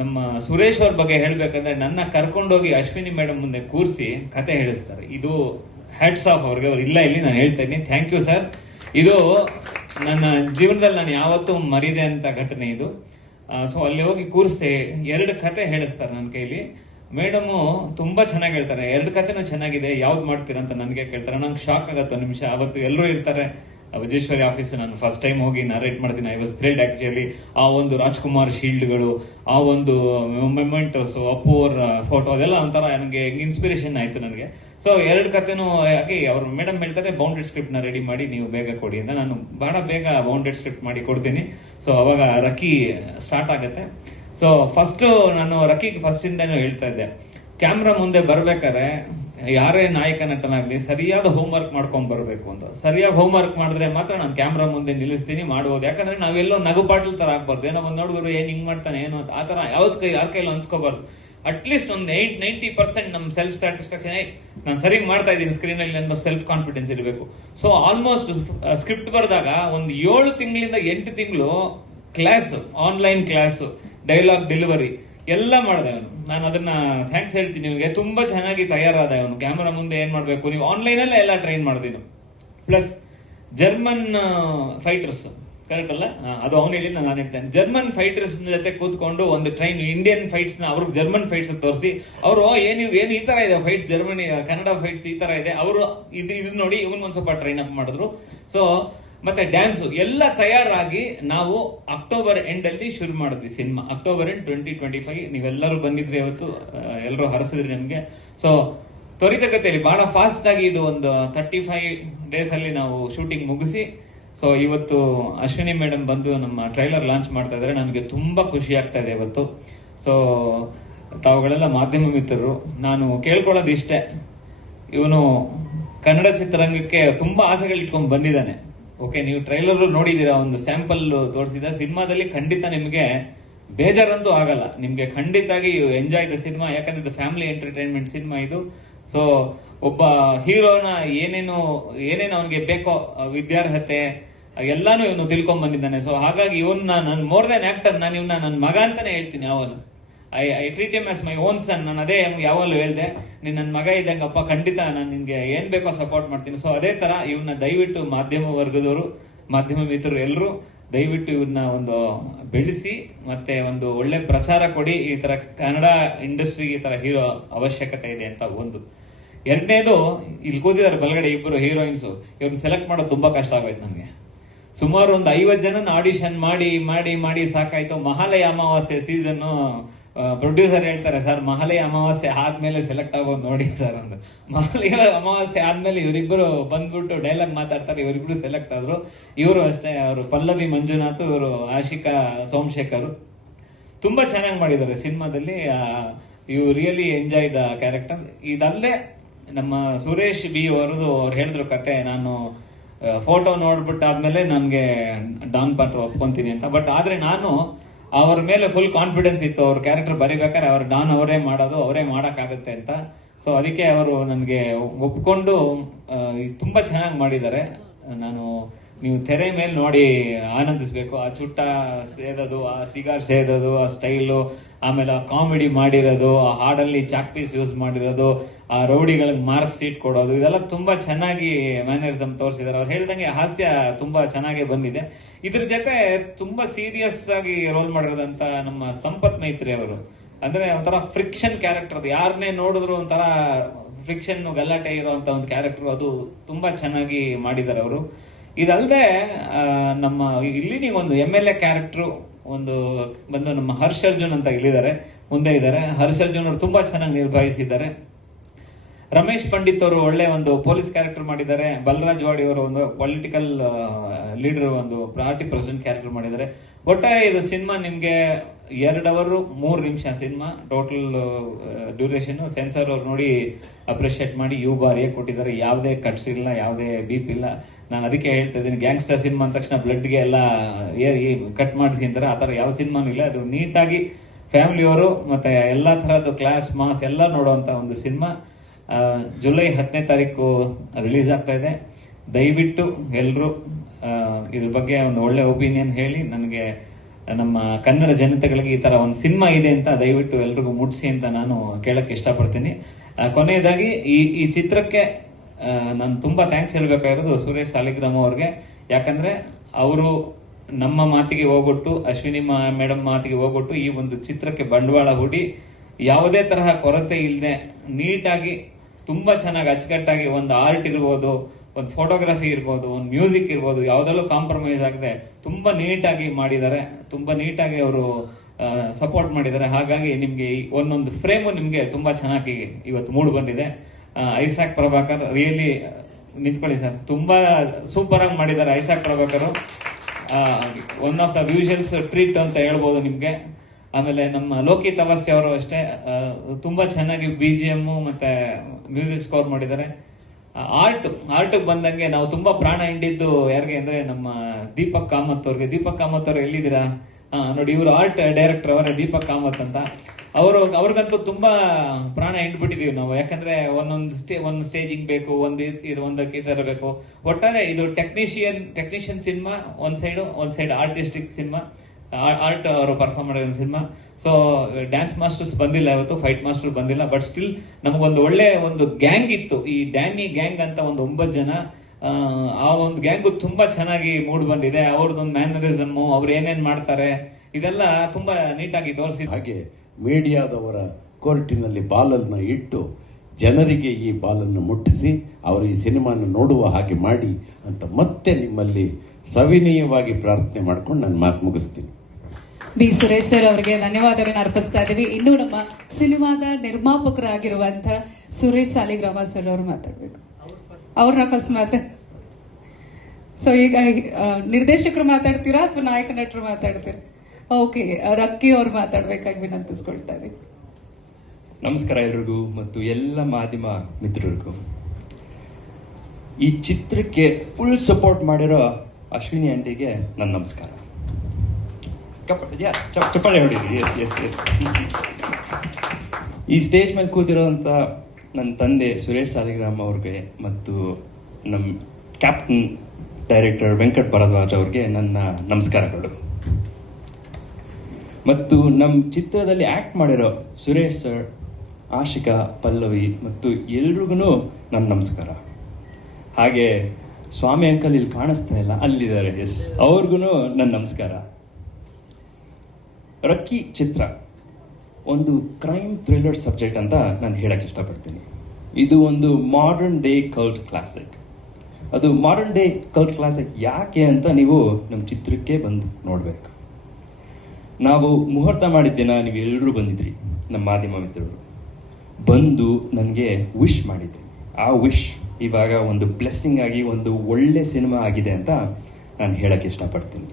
ನಮ್ಮ ಸುರೇಶ್ ಅವ್ರ ಬಗ್ಗೆ ಹೇಳ್ಬೇಕಂದ್ರೆ, ನನ್ನ ಕರ್ಕೊಂಡೋಗಿ ಅಶ್ವಿನಿ ಮೇಡಮ್ ಮುಂದೆ ಕೂರಿಸಿ ಕತೆ ಹೇಳಿಸ್ತಾರೆ. ಇದು ಹ್ಯಾಟ್ಸ್ ಆಫ್ ಅವ್ರಿಗೆ. ಅವ್ರು ಇಲ್ಲ, ಇಲ್ಲಿ ನಾನು ಹೇಳ್ತಾ ಇದ್ದೀನಿ, ಥ್ಯಾಂಕ್ ಯು ಸರ್. ಇದು ನನ್ನ ಜೀವನದಲ್ಲಿ ನಾನು ಯಾವತ್ತೂ ಮರಿದೆ ಅಂತ ಘಟನೆ ಇದು. ಸೊ ಅಲ್ಲಿ ಹೋಗಿ ಕೂರಿಸಿ 2 ಕತೆ ಹೇಳಿಸ್ತಾರೆ ನನ್ನ ಕೈಲಿ. ಮೇಡಮು ತುಂಬಾ ಚೆನ್ನಾಗಿ ಹೇಳ್ತಾರೆ. 2 ಕತೆನೂ ಚೆನ್ನಾಗಿದೆ, ಯಾವ್ದು ಮಾಡ್ತೀರಾ ಅಂತ ನನಗೆ ಕೇಳ್ತಾರೆ. ನಂಗೆ ಶಾಕ್ ಆಗತ್ತೆ. 1 ನಿಮಿಷ ಅವತ್ತು ಎಲ್ಲರೂ ಇರ್ತಾರೆ. ವಿಜೇಶ್ವರಿ ಆಫೀಸ್ ನಾನು ಫಸ್ಟ್ ಟೈಮ್ ಹೋಗಿ ನರೇಟ್ ಮಾಡ್ತೀನಿ. I was thrilled actually. ಆ ಒಂದು ರಾಜ್ಕುಮಾರ್ ಶೀಲ್ಡ್ಗಳು, ಆ ಒಂದು ಮೊಮೆಂಟೋಸ್, ಅಪ್ಪು ಅವ್ರ ಫೋಟೋ, ಅದೆಲ್ಲ ಒಂಥರ ನನಗೆ ಇನ್ಸ್ಪಿರೇಷನ್ ಆಯ್ತು ನನಗೆ. ಸೊ 2 ಕತೆನೂ ಹಾಕಿ ಅವ್ರು ಮೇಡಮ್ ಹೇಳ್ತಾರೆ, ಬೌಂಡೆಡ್ ಸ್ಕ್ರಿಪ್ಟ್ ನ ರೆಡಿ ಮಾಡಿ ನೀವು ಬೇಗ ಕೊಡಿ ಅಂತ. ನಾನು ಬಹಳ ಬೇಗ ಬೌಂಡೆಡ್ ಸ್ಕ್ರಿಪ್ಟ್ ಮಾಡಿ ಕೊಡ್ತೀನಿ. ಸೊ ಅವಾಗ ರಕ್ಕಿ ಸ್ಟಾರ್ಟ್ ಆಗುತ್ತೆ. ಸೊ ಫಸ್ಟ್ ನಾನು ರಕ್ಕಿಗೆ ಫಸ್ಟ್ ಇಂದಾನು ಹೇಳ್ತಾ ಇದ್ದೆ, ಕ್ಯಾಮ್ರಾ ಮುಂದೆ ಬರ್ಬೇಕಾದ್ರೆ ಯಾರೇ ನಾಯಕ ನಟನಾಗ್ಲಿ ಸರಿಯಾದ ಹೋಮ್ ವರ್ಕ್ ಮಾಡ್ಕೊಂಡ್ ಬರ್ಬೇಕು ಅಂತ. ಸರಿಯಾಗಿ ಹೋಮ್ ವರ್ಕ್ ಮಾಡಿದ್ರೆ ಮಾತ್ರ ನಾನು ಕ್ಯಾಮ್ರಾ ಮುಂದೆ ನಿಲ್ಲಿಸ್ತೀನಿ, ಮಾಡ್ಬೋದು. ಯಾಕಂದ್ರೆ ನಾವೆಲ್ಲೋ ನಗು ಬಾಟಲ್ ತರ ಆಗ್ಬಾರ್ದು. ಏನೋ ಒಂದ್ ನೋಡಿದ್ರು ಏನ್ ಹಿಂಗ್ ಮಾಡ್ತಾನೆ ಏನೋ ಆ ತರ ಯಾರ ಕೈಲಿ ಅನ್ಸ್ಕೋಬಾರ್ದು. ಅಟ್ಲೀಸ್ಟ್ ಒಂದು 90% ನಮ್ ಸೆಲ್ಫ್ ಸ್ಯಾಟಿಸ್ಫ್ಯಾಕ್ಷನ್, ನಾನು ಸರಿ ಮಾಡ್ತಾ ಇದ್ದೀನಿ ಸ್ಕ್ರೀನ್ ಅಲ್ಲಿ ಅನ್ನೋ ಸೆಲ್ಫ್ ಕಾನ್ಫಿಡೆನ್ಸ್ ಇರಬೇಕು. ಸೊ ಆಲ್ಮೋಸ್ಟ್ ಸ್ಕ್ರಿಪ್ಟ್ ಬರೆದಾಗ ಒಂದು 7 ತಿಂಗಳಿಂದ 8 ತಿಂಗಳು class, online class, dialogue delivery ಎಲ್ಲ ಮಾಡಿದೆ ಅವನು. ನಾನು ಅದನ್ನ ಥ್ಯಾಂಕ್ಸ್ ಹೇಳ್ತೀನಿ ನಿಮಗೆ. ತುಂಬಾ ಚೆನ್ನಾಗಿ ತಯಾರಾದ ಅವನು. ಕ್ಯಾಮರಾ ಮುಂದೆ ಏನ್ ಮಾಡ್ಬೇಕು, ನೀವು ಆನ್ಲೈನ್ ಅಲ್ಲೇ ಎಲ್ಲ ಟ್ರೈನ್ ಮಾಡಿದೀನಿ. ಪ್ಲಸ್ ಜರ್ಮನ್ ಫೈಟರ್ಸ್, ಕರೆಕ್ಟ್ ಅಲ್ಲ, ಅದು ಅವ್ನು ಹೇಳಿ ನಾನು ಹೇಳ್ತೇನೆ. ಜರ್ಮನ್ ಫೈಟರ್ಸ್ ಜೊತೆ ಕೂತ್ಕೊಂಡು ಒಂದು ಟ್ರೈನ್ ಇಂಡಿಯನ್ ಫೈಟ್ಸ್ ನ ಅವ್ರಿಗೆ ಜರ್ಮನ್ ಫೈಟ್ಸ್ ತೋರಿಸಿ, ಅವರು ಏನು ಈ ತರ ಇದೆ ಫೈಟ್ಸ್, ಜರ್ಮನಿ ಕನ್ನಡ ಫೈಟ್ಸ್ ಈ ತರ ಇದೆ, ಅವರು ಇದು ನೋಡಿ ಇವನ್ಗೊಂದ್ ಸ್ವಲ್ಪ ಟ್ರೈನ್ ಅಪ್ ಮಾಡಿದ್ರು. ಸೊ ಮತ್ತೆ ಡ್ಯಾನ್ಸ್ ಎಲ್ಲ ತಯಾರಾಗಿ ನಾವು ಅಕ್ಟೋಬರ್ ಎಂಡ್ ಅಲ್ಲಿ ಶುರು ಮಾಡಿದ್ವಿ ಸಿನಿಮಾ. ಅಕ್ಟೋಬರ್ ಎಂಡ್ 2025 ನೀವೆಲ್ಲರೂ ಬಂದಿದ್ರಿ ಅವತ್ತು, ಎಲ್ಲರೂ ಹರಿಸಿದ್ರಿ ನಮ್ಗೆ. ಸೊ ತ್ವರಿತಗತಿಯಲ್ಲಿ ಬಹಳ ಫಾಸ್ಟ್ ಆಗಿ ಇದು ಒಂದು 35 ಡೇಸ್ ಅಲ್ಲಿ ನಾವು ಶೂಟಿಂಗ್ ಮುಗಿಸಿ, ಸೊ ಇವತ್ತು ಅಶ್ವಿನಿ ಮೇಡಮ್ ಬಂದು ನಮ್ಮ ಟ್ರೈಲರ್ ಲಾಂಚ್ ಮಾಡ್ತಾ ಇದ್ದಾರೆ. ನನಗೆ ತುಂಬಾ ಖುಷಿ ಆಗ್ತಾ ಇದೆ ಇವತ್ತು. ಸೊ ತಾವುಗಳೆಲ್ಲ ಮಾಧ್ಯಮ ಮಿತ್ರರು, ನಾನು ಕೇಳ್ಕೊಳ್ಳೋದು ಇಷ್ಟೇ, ಇವನು ಕನ್ನಡ ಚಿತ್ರರಂಗಕ್ಕೆ ತುಂಬಾ ಆಸೆಗಳು ಇಟ್ಕೊಂಡು ಬಂದಿದ್ದಾನೆ. ಓಕೆ, ನೀವು ಟ್ರೈಲರ್ ನೋಡಿದೀರಾ, ಒಂದು ಸ್ಯಾಂಪಲ್ ತೋರಿಸಿದ. ಸಿನಿಮಾದಲ್ಲಿ ಖಂಡಿತ ನಿಮಗೆ ಬೇಜಾರಂತೂ ಆಗಲ್ಲ. ನಿಮ್ಗೆ ಖಂಡಿತಾಗಿ ಎಂಜಾಯ್ ದ ಸಿನಿಮಾ. ಯಾಕಂದ್ರೆ ಇದು ಫ್ಯಾಮಿಲಿ ಎಂಟರ್ಟೈನ್ಮೆಂಟ್ ಸಿನಿಮಾ ಇದು. ಸೊ ಒಬ್ಬ ಹೀರೋನ ಏನೇನು ಅವನಿಗೆ ಬೇಕೋ ವಿದ್ಯಾರ್ಹತೆ ಎಲ್ಲಾನು ಇವನು ತಿಳ್ಕೊಂಡ್ ಬಂದಿದ್ದಾನೆ. ಸೊ ಹಾಗಾಗಿ ಇವನ್ನ ನಾನು ಮೋರ್ ದನ್ ಆಕ್ಟರ್, ನಾನು ಇವನ್ನ ನನ್ನ ಮಗ ಅಂತಾನೆ ಹೇಳ್ತೀನಿ. ಯಾವಾಗಲೂ I treat him as my own son. ನಾನು ಅದೇ ಯಾವಾಗಲೂ ಹೇಳ್ದೆ, ನೀನ್ ನನ್ನ ಮಗ ಇದ್ದಂಗಪ್ಪ, ಖಂಡಿತ ನಾನು ನಿನ್ಗೆ ಏನ್ ಬೇಕೋ ಸಪೋರ್ಟ್ ಮಾಡ್ತೀನಿ. ಸೊ ಅದೇ ತರ ಇವನ್ನ ದಯವಿಟ್ಟು ಮಾಧ್ಯಮ ವರ್ಗದವರು, ಮಾಧ್ಯಮ ಮಿತ್ರರು ಎಲ್ಲರೂ ದಯವಿಟ್ಟು ಇವನ್ನ ಒಂದು ಬೆಳೆಸಿ ಮತ್ತೆ ಒಂದು ಒಳ್ಳೆ ಪ್ರಚಾರ ಕೊಡಿ. ಈ ತರ ಕನ್ನಡ ಇಂಡಸ್ಟ್ರಿಗೆ ಈ ತರ ಹೀರೋ ಅವಶ್ಯಕತೆ ಇದೆ ಅಂತ ಒಂದು. ಎರಡನೇದು, ಇಲ್ಲಿ ಕೂತಿದ್ದಾರೆ ಬಲಗಡೆ ಇಬ್ಬರು ಹೀರೋಯಿನ್ಸ್, ಇವ್ರನ್ನ ಸೆಲೆಕ್ಟ್ ಮಾಡೋದು ತುಂಬಾ ಕಷ್ಟ ಆಗೋಯ್ತು ನನಗೆ. ಸುಮಾರು ಒಂದು 50 ಜನನ ಆಡಿಷನ್ ಮಾಡಿ ಮಾಡಿ ಮಾಡಿ ಸಾಕಾಯ್ತು. ಮಹಾಲಯ ಅಮಾವಾಸ್ಯೆ ಸೀಸನ್ ಪ್ರೊಡ್ಯೂಸರ್ ಹೇಳ್ತಾರೆ, ಸರ್ ಮಹಾಲಯ ಅಮಾವಾಸ್ಯೆ ಆದ್ಮೇಲೆ ಸೆಲೆಕ್ಟ್ ಆಗೋದು ನೋಡಿ ಸರ್ ಅಂದ್ರು. ಮಹಾಲಯ ಅಮಾವಾಸ್ಯೆ ಆದ್ಮೇಲೆ ಇವರಿಬ್ಬರು ಬಂದ್ಬಿಟ್ಟು ಡೈಲಾಗ್ ಮಾತಾಡ್ತಾರೆ, ಇವರಿಬ್ರು ಸೆಲೆಕ್ಟ್ ಆದ್ರು. ಇವರು ಅಷ್ಟೇ, ಅವರು ಪಲ್ಲವಿ ಮಂಜುನಾಥ್, ಇವರು ಆಶಿಕಾ ಸೋಮಶೇಖರ್ ತುಂಬಾ ಚೆನ್ನಾಗಿ ಮಾಡಿದ್ದಾರೆ ಸಿನಿಮಾದಲ್ಲಿ. You really enjoy the character. ಇದಲ್ಲದೆ ನಮ್ಮ ಸುರೇಶ್ ಬಿ ಅವರದು ಅವ್ರು ಹೇಳಿದ್ರು ಕತೆ, ನಾನು ಫೋಟೋ ನೋಡ್ಬಿಟ್ಟಾದ್ಮೇಲೆ ನನ್ಗೆ ಡಾನ್ ಪಾತ್ರ ಒಪ್ಕೊಂತೀನಿ ಅಂತ. ಬಟ್ ಆದ್ರೆ ನಾನು ಅವ್ರ ಮೇಲೆ ಫುಲ್ ಕಾನ್ಫಿಡೆನ್ಸ್ ಇತ್ತು. ಅವ್ರ ಕ್ಯಾರೆಕ್ಟರ್ ಬರಿಬೇಕಾದ್ರೆ ನಾನು ಅವರೇ ಮಾಡೋದು, ಅವರೇ ಮಾಡಕ್ಕಾಗತ್ತೆ ಅಂತ. ಸೊ ಅದಕ್ಕೆ ಅವರು ನನಗೆ ಒಪ್ಕೊಂಡು ತುಂಬಾ ಚೆನ್ನಾಗಿ ಮಾಡಿದ್ದಾರೆ. ನೀವು ತೆರೆ ಮೇಲೆ ನೋಡಿ ಆನಂದಿಸ್ಬೇಕು. ಆ ಚುಟ್ಟ ಸೇದೋದು, ಆ ಸಿಗಾರ್ ಸೇದೋದು, ಆ ಸ್ಟೈಲು, ಆಮೇಲೆ ಆ ಕಾಮಿಡಿ ಮಾಡಿರೋದು, ಆ ಹಾಡಲ್ಲಿ ಚಾಕ್ ಪೀಸ್ ಯೂಸ್ ಮಾಡಿರೋದು, ಆ ರೌಡಿಗಳಿಗೆ ಮಾರ್ಕ್ಸ್ ಶೀಟ್ ಕೊಡೋದು, ಇದೆಲ್ಲ ತುಂಬಾ ಚೆನ್ನಾಗಿ ಮ್ಯಾನರಿಸಮ್ ತೋರಿಸಿದ್ದಾರೆ. ಅವ್ರು ಹೇಳ್ದಂಗೆ ಹಾಸ್ಯ ತುಂಬಾ ಚೆನ್ನಾಗಿ ಬಂದಿದೆ. ಇದ್ರ ಜೊತೆ ತುಂಬಾ ಸೀರಿಯಸ್ ಆಗಿ ರೋಲ್ ಮಾಡಿರೋದಂತ ನಮ್ಮ ಸಂಪತ್ ಮೈತ್ರಿ ಅವರು, ಅಂದ್ರೆ ಒಂಥರ ಫ್ರಿಕ್ಷನ್ ಕ್ಯಾರೆಕ್ಟರ್. ಅದು ಯಾರನ್ನೇ ನೋಡಿದ್ರು ಒಂಥರ ಫ್ರಿಕ್ಷನ್, ಗಲಾಟೆ ಇರುವಂತ ಒಂದು ಕ್ಯಾರೆಕ್ಟರ್. ಅದು ತುಂಬಾ ಚೆನ್ನಾಗಿ ಮಾಡಿದ್ದಾರೆ ಅವರು. ಇದಲ್ಲದೆ ನಮ್ಮ ಇಲ್ಲಿ ನೀವೊಂದು MLA ಕ್ಯಾರೆಕ್ಟರ್ ಬಂದು ನಮ್ಮ ಹರ್ಷರ್ಜುನ್ ಅಂತ ಇಲ್ಲಿದ್ದಾರೆ, ಮುಂದೆ ಇದ್ದಾರೆ. ಹರ್ಷರ್ಜುನ್ ಅವರು ತುಂಬಾ ಚೆನ್ನಾಗಿ ನಿರ್ವಹಿಸಿದ್ದಾರೆ. ರಮೇಶ್ ಪಂಡಿತ್ ಅವರು ಒಳ್ಳೆ ಒಂದು ಪೊಲೀಸ್ ಕ್ಯಾರೆಕ್ಟರ್ ಮಾಡಿದ್ದಾರೆ. ಬಲರಾಜ್ ವಾಡಿ ಅವರು ಒಂದು ಪೊಲಿಟಿಕಲ್ ಲೀಡರ್, ಒಂದು ಪಾರ್ಟಿ ಪ್ರೆಸಿಡೆಂಟ್ ಕ್ಯಾರೆಕ್ಟರ್ ಮಾಡಿದ್ದಾರೆ. ಒಟ್ಟಾರೆ ಇದು ಸಿನಿಮಾ ನಿಮ್ಗೆ 2 ಅವರ್ 3 ನಿಮಿಷ ಸಿನಿಮಾ ಟೋಟಲ್ ಡ್ಯೂರೇಷನ್. ಸೆನ್ಸರ್ ಅವ್ರು ನೋಡಿ ಅಪ್ರಿಶಿಯೇಟ್ ಮಾಡಿ ಬಾರಿಯೇ ಕೊಟ್ಟಿದ್ದಾರೆ. ಯಾವುದೇ ಕಟ್ಸ್ ಇಲ್ಲ, ಯಾವುದೇ ಬೀಪ್ ಇಲ್ಲ. ನಾನು ಅದಕ್ಕೆ ಹೇಳ್ತಾ ಇದ್ದೀನಿ, ಗ್ಯಾಂಗ್ಸ್ಟರ್ ಸಿನಿಮಾ ಅಂದ ತಕ್ಷಣ ಬ್ಲಡ್ಗೆ ಎಲ್ಲ ಕಟ್ ಮಾಡಿಸಿ ಅಂತಾರೆ. ಆ ಥರ ಯಾವ ಸಿನಿಮಾನೂ ಇಲ್ಲ. ಅದು ನೀಟಾಗಿ ಫ್ಯಾಮಿಲಿಯವರು ಮತ್ತೆ ಎಲ್ಲಾ ತರದ್ದು ಕ್ಲಾಸ್ ಮಾಸ್ ಎಲ್ಲ ನೋಡುವಂತ ಒಂದು ಸಿನಿಮಾ. ಜುಲೈ 10ನೇ ತಾರೀಕು ರಿಲೀಸ್ ಆಗ್ತಾ ಇದೆ. ದಯವಿಟ್ಟು ಎಲ್ಲರೂ ಇದ್ರ ಬಗ್ಗೆ ಒಂದು ಒಳ್ಳೆ ಒಪಿನಿಯನ್ ಹೇಳಿ ನನಗೆ, ನಮ್ಮ ಕನ್ನಡ ಜನತೆಗಳಿಗೆ ಈ ತರ ಒಂದು ಸಿನಿಮಾ ಇದೆ ಅಂತ ದಯವಿಟ್ಟು ಎಲ್ರಿಗೂ ಮುಟ್ಸಿ ಅಂತ ನಾನು ಕೇಳಕ್ಕೆ ಇಷ್ಟಪಡ್ತೀನಿ. ಕೊನೆಯದಾಗಿ ಈ ಚಿತ್ರಕ್ಕೆ ನಾನು ತುಂಬಾ ಥ್ಯಾಂಕ್ಸ್ ಹೇಳ್ಬೇಕಾಗಿರೋದು ಸುರೇಶ್ ಸಾಲಿಗ್ರಾಮ ಅವ್ರಿಗೆ. ಯಾಕಂದ್ರೆ ಅವರು ನಮ್ಮ ಮಾತಿಗೆ ಹೋಗ್ಬಿಟ್ಟು, ಅಶ್ವಿನಿ ಮೇಡಮ್ ಮಾತಿಗೆ ಹೋಗ್ಬಿಟ್ಟು ಈ ಒಂದು ಚಿತ್ರಕ್ಕೆ ಬಂಡವಾಳ ಹೂಡಿ ಯಾವುದೇ ತರಹ ಕೊರತೆ ಇಲ್ಲದೆ ನೀಟಾಗಿ ತುಂಬಾ ಚೆನ್ನಾಗಿ ಅಚ್ಚುಕಟ್ಟಾಗಿ ಒಂದು ಆರ್ಟ್ ಇರ್ಬೋದು, ಒಂದು ಫೋಟೋಗ್ರಫಿ ಇರ್ಬೋದು, ಒಂದು ಮ್ಯೂಸಿಕ್ ಇರ್ಬೋದು, ಯಾವುದಲ್ಲೂ ಕಾಂಪ್ರಮೈಸ್ ಆಗದೆ ತುಂಬಾ ನೀಟಾಗಿ ಮಾಡಿದ್ದಾರೆ. ತುಂಬಾ ನೀಟಾಗಿ ಅವರು ಸಪೋರ್ಟ್ ಮಾಡಿದ್ದಾರೆ. ಹಾಗಾಗಿ ನಿಮ್ಗೆ ಒಂದೊಂದು ಫ್ರೇಮು ನಿಮ್ಗೆ ತುಂಬಾ ಚೆನ್ನಾಗಿ ಇವತ್ತು ಮೂಡ್ ಬಂದಿದೆ. ಐಸಾಕ್ ಪ್ರಭಾಕರ್ ರಿಯಲಿ ನಿಂತ್ಕೊಳ್ಳಿ ಸರ್, ತುಂಬಾ ಸೂಪರ್ ಆಗಿ ಮಾಡಿದ್ದಾರೆ Isaac Prabhakar. One of the visuals treat ಅಂತ ಹೇಳ್ಬೋದು ನಿಮ್ಗೆ. ಆಮೇಲೆ ನಮ್ಮ ಲೋಕಿತ್ ಅವಸ್ಯ ಅವರು ಅಷ್ಟೇ ತುಂಬಾ ಚೆನ್ನಾಗಿ BGM ಮತ್ತೆ ಮ್ಯೂಸಿಕ್ ಸ್ಕೋರ್ ಮಾಡಿದ್ದಾರೆ. ಆರ್ಟ್ ಬಂದಂಗೆ ನಾವು ತುಂಬಾ ಪ್ರಾಣ ಹಿಂಡಿದ್ದು ಯಾರಿಗೆ ಅಂದ್ರೆ ನಮ್ಮ ದೀಪಕ್ ಕಾಮತ್ ಅವ್ರಿಗೆ. ದೀಪಕ್ ಕಾಮತ್ ಅವರು ಎಲ್ಲಿದ್ದೀರಾ? ನೋಡಿ, ಇವರು ಆರ್ಟ್ ಡೈರೆಕ್ಟರ್ ಅವರೇ, ದೀಪಕ್ ಕಾಮತ್ ಅಂತ. ಅವ್ರಿಗಂತೂ ತುಂಬಾ ಪ್ರಾಣ ಹಿಂಡ್ಬಿಟ್ಟಿದೀವಿ ನಾವು. ಯಾಕಂದ್ರೆ ಒಂದು ಸ್ಟೇಜಿಂಗ್ ಬೇಕು, ಒಂದಕ್ಕೆ ಬೇಕು. ಒಟ್ಟಾರೆ ಇದು ಟೆಕ್ನಿಷಿಯನ್ ಸಿನಿಮಾ ಒಂದ್ ಸೈಡ್ ಆರ್ಟಿಸ್ಟಿಕ್ ಸಿನಿಮಾ, ಆರ್ಟ್ ಅವರು ಪರ್ಫಾರ್ಮ್ ಮಾಡಿರೋ ಸಿನಿಮಾ. ಸೊ ಡ್ಯಾನ್ಸ್ ಮಾಸ್ಟರ್ಸ್ ಬಂದಿಲ್ಲ ಇವತ್ತು, ಫೈಟ್ ಮಾಸ್ಟರ್ ಬಂದಿಲ್ಲ. ಬಟ್ ಸ್ಟಿಲ್ ನಮಗೊಂದು ಒಳ್ಳೆ ಒಂದು ಗ್ಯಾಂಗ್ ಇತ್ತು, ಈ ಡ್ಯಾನಿ ಗ್ಯಾಂಗ್ ಅಂತ ಒಂದು 9 ಜನ. ಆ ಒಂದು ಗ್ಯಾಂಗು ತುಂಬಾ ಚೆನ್ನಾಗಿ ಮೂಡ್ ಬಂದಿದೆ. ಅವ್ರದ್ದೊಂದು ಮ್ಯಾನರಿಸಮ್, ಅವ್ರು ಏನೇನ್ ಮಾಡ್ತಾರೆ ಇದೆಲ್ಲ ತುಂಬಾ ನೀಟಾಗಿ ತೋರಿಸಿ. ಹಾಗೆ ಮೀಡಿಯಾದವರ ಕೋರ್ಟಿನಲ್ಲಿ ಬಾಲನ್ನು ಇಟ್ಟು ಜನರಿಗೆ ಈ ಬಾಲನ್ನು ಮುಟ್ಟಿಸಿ ಅವರು ಈ ಸಿನಿಮಾನ ನೋಡುವ ಹಾಗೆ ಮಾಡಿ ಅಂತ ಮತ್ತೆ ನಿಮ್ಮಲ್ಲಿ ಸವಿನೀಯವಾಗಿ ಪ್ರಾರ್ಥನೆ ಮಾಡ್ಕೊಂಡು ನಾನು ಮಾತು ಮುಗಿಸ್ತೀನಿ. ಬಿ ಸುರೇಶ್ ಸರ್ ಅವರಿಗೆ ಧನ್ಯವಾದಗಳನ್ನ ಅರ್ಪಿಸ್ತಾ ಇದ್ದೀವಿ. ಇನ್ನು ನಮ್ಮ ಸಿನಿಮಾದ ನಿರ್ಮಾಪಕರಾಗಿರುವಂತ ಸುರೇಶ್ ಸಾಲಿಗ್ರಾಮ ಸರ್ ಅವರು ಮಾತಾಡ್ಬೇಕು. ಅವ್ರನ್ನ ಫಸ್ಟ್ ಸೊ ಈಗ ನಿರ್ದೇಶಕರು ಮಾತಾಡ್ತೀರಾ ಅಥವಾ ನಾಯಕ ನಟರು ಮಾತಾಡ್ತೀರಾ? ಓಕೆ, ರಕ್ಕಿ ಅವ್ರು ಮಾತಾಡ್ಬೇಕಾಗಿ ವಿನಂತಿಸ್ಕೊಳ್ತಾ ಇದ್ದೀವಿ. ನಮಸ್ಕಾರ ಎಲ್ರಿಗೂ ಮತ್ತು ಎಲ್ಲ ಮಾಧ್ಯಮ ಮಿತ್ರರಿಗೂ. ಈ ಚಿತ್ರಕ್ಕೆ ಫುಲ್ ಸಪೋರ್ಟ್ ಮಾಡಿರೋ ಅಶ್ವಿನಿ ಆಂಟಿಗೆ ನನ್ನ ನಮಸ್ಕಾರ. ಚಪ್ಪಾಳೆ ಹೊಡೀರಿ. ಎಸ್. ಈ ಸ್ಟೇಜ್ ಮೇಲೆ ಕೂತಿರೋಂಥ ನನ್ನ ತಂದೆ ಸುರೇಶ್ ಸಾಲಿಗ್ರಾಮ್ ಅವ್ರಿಗೆ ಮತ್ತು ನಮ್ಮ ಕ್ಯಾಪ್ಟನ್ ಡೈರೆಕ್ಟರ್ ವೆಂಕಟ್ ಭರದ್ವಾಜ್ ಅವ್ರಿಗೆ ನನ್ನ ನಮಸ್ಕಾರಗಳು. ಮತ್ತು ನಮ್ಮ ಚಿತ್ರದಲ್ಲಿ ಆಕ್ಟ್ ಮಾಡಿರೋ ಸುರೇಶ್ ಸರ್, ಆಶಿಕಾ, ಪಲ್ಲವಿ ಮತ್ತು ಎಲ್ರಿಗೂ ನನ್ನ ನಮಸ್ಕಾರ. ಹಾಗೆ ಸ್ವಾಮಿ ಅಂಕಲ್ ಇಲ್ಲಿ ಕಾಣಿಸ್ತಾ ಇಲ್ಲ, ಅಲ್ಲಿದ್ದಾರೆ. ಎಸ್, ಅವ್ರಿಗೂ ನನ್ನ ನಮಸ್ಕಾರ. ರಕ್ಕಿ ಚಿತ್ರ ಒಂದು ಕ್ರೈಮ್ ಥ್ರಿಲ್ಲರ್ ಸಬ್ಜೆಕ್ಟ್ ಅಂತ ನಾನು ಹೇಳಕ್ ಇಷ್ಟಪಡ್ತೀನಿ. ಇದು ಒಂದು ಮಾಡರ್ನ್ ಡೇ ಕಲ್ಟ್ ಕ್ಲಾಸಿಕ್. ಅದು ಮಾಡರ್ನ್ ಡೇ ಕಲ್ಟ್ ಕ್ಲಾಸಿಕ್ ಯಾಕೆ ಅಂತ ನೀವು ನಮ್ಮ ಚಿತ್ರಕ್ಕೆ ಬಂದು ನೋಡ್ಬೇಕು. ನಾವು ಮುಹೂರ್ತ ಮಾಡಿದ ದಿನ ನೀವು ಎಲ್ಲರೂ ಬಂದಿದ್ರಿ, ನಮ್ಮ ಮಾಧ್ಯಮ ಮಿತ್ರರು ಬಂದು ನನಗೆ ವಿಶ್ ಮಾಡಿದ್ರಿ. ಆ ವಿಶ್ ಇವಾಗ ಒಂದು ಬ್ಲೆಸ್ಸಿಂಗ್ ಆಗಿ ಒಂದು ಒಳ್ಳೆ ಸಿನಿಮಾ ಆಗಿದೆ ಅಂತ ನಾನು ಹೇಳಕ್ಕೆ ಇಷ್ಟಪಡ್ತೀನಿ.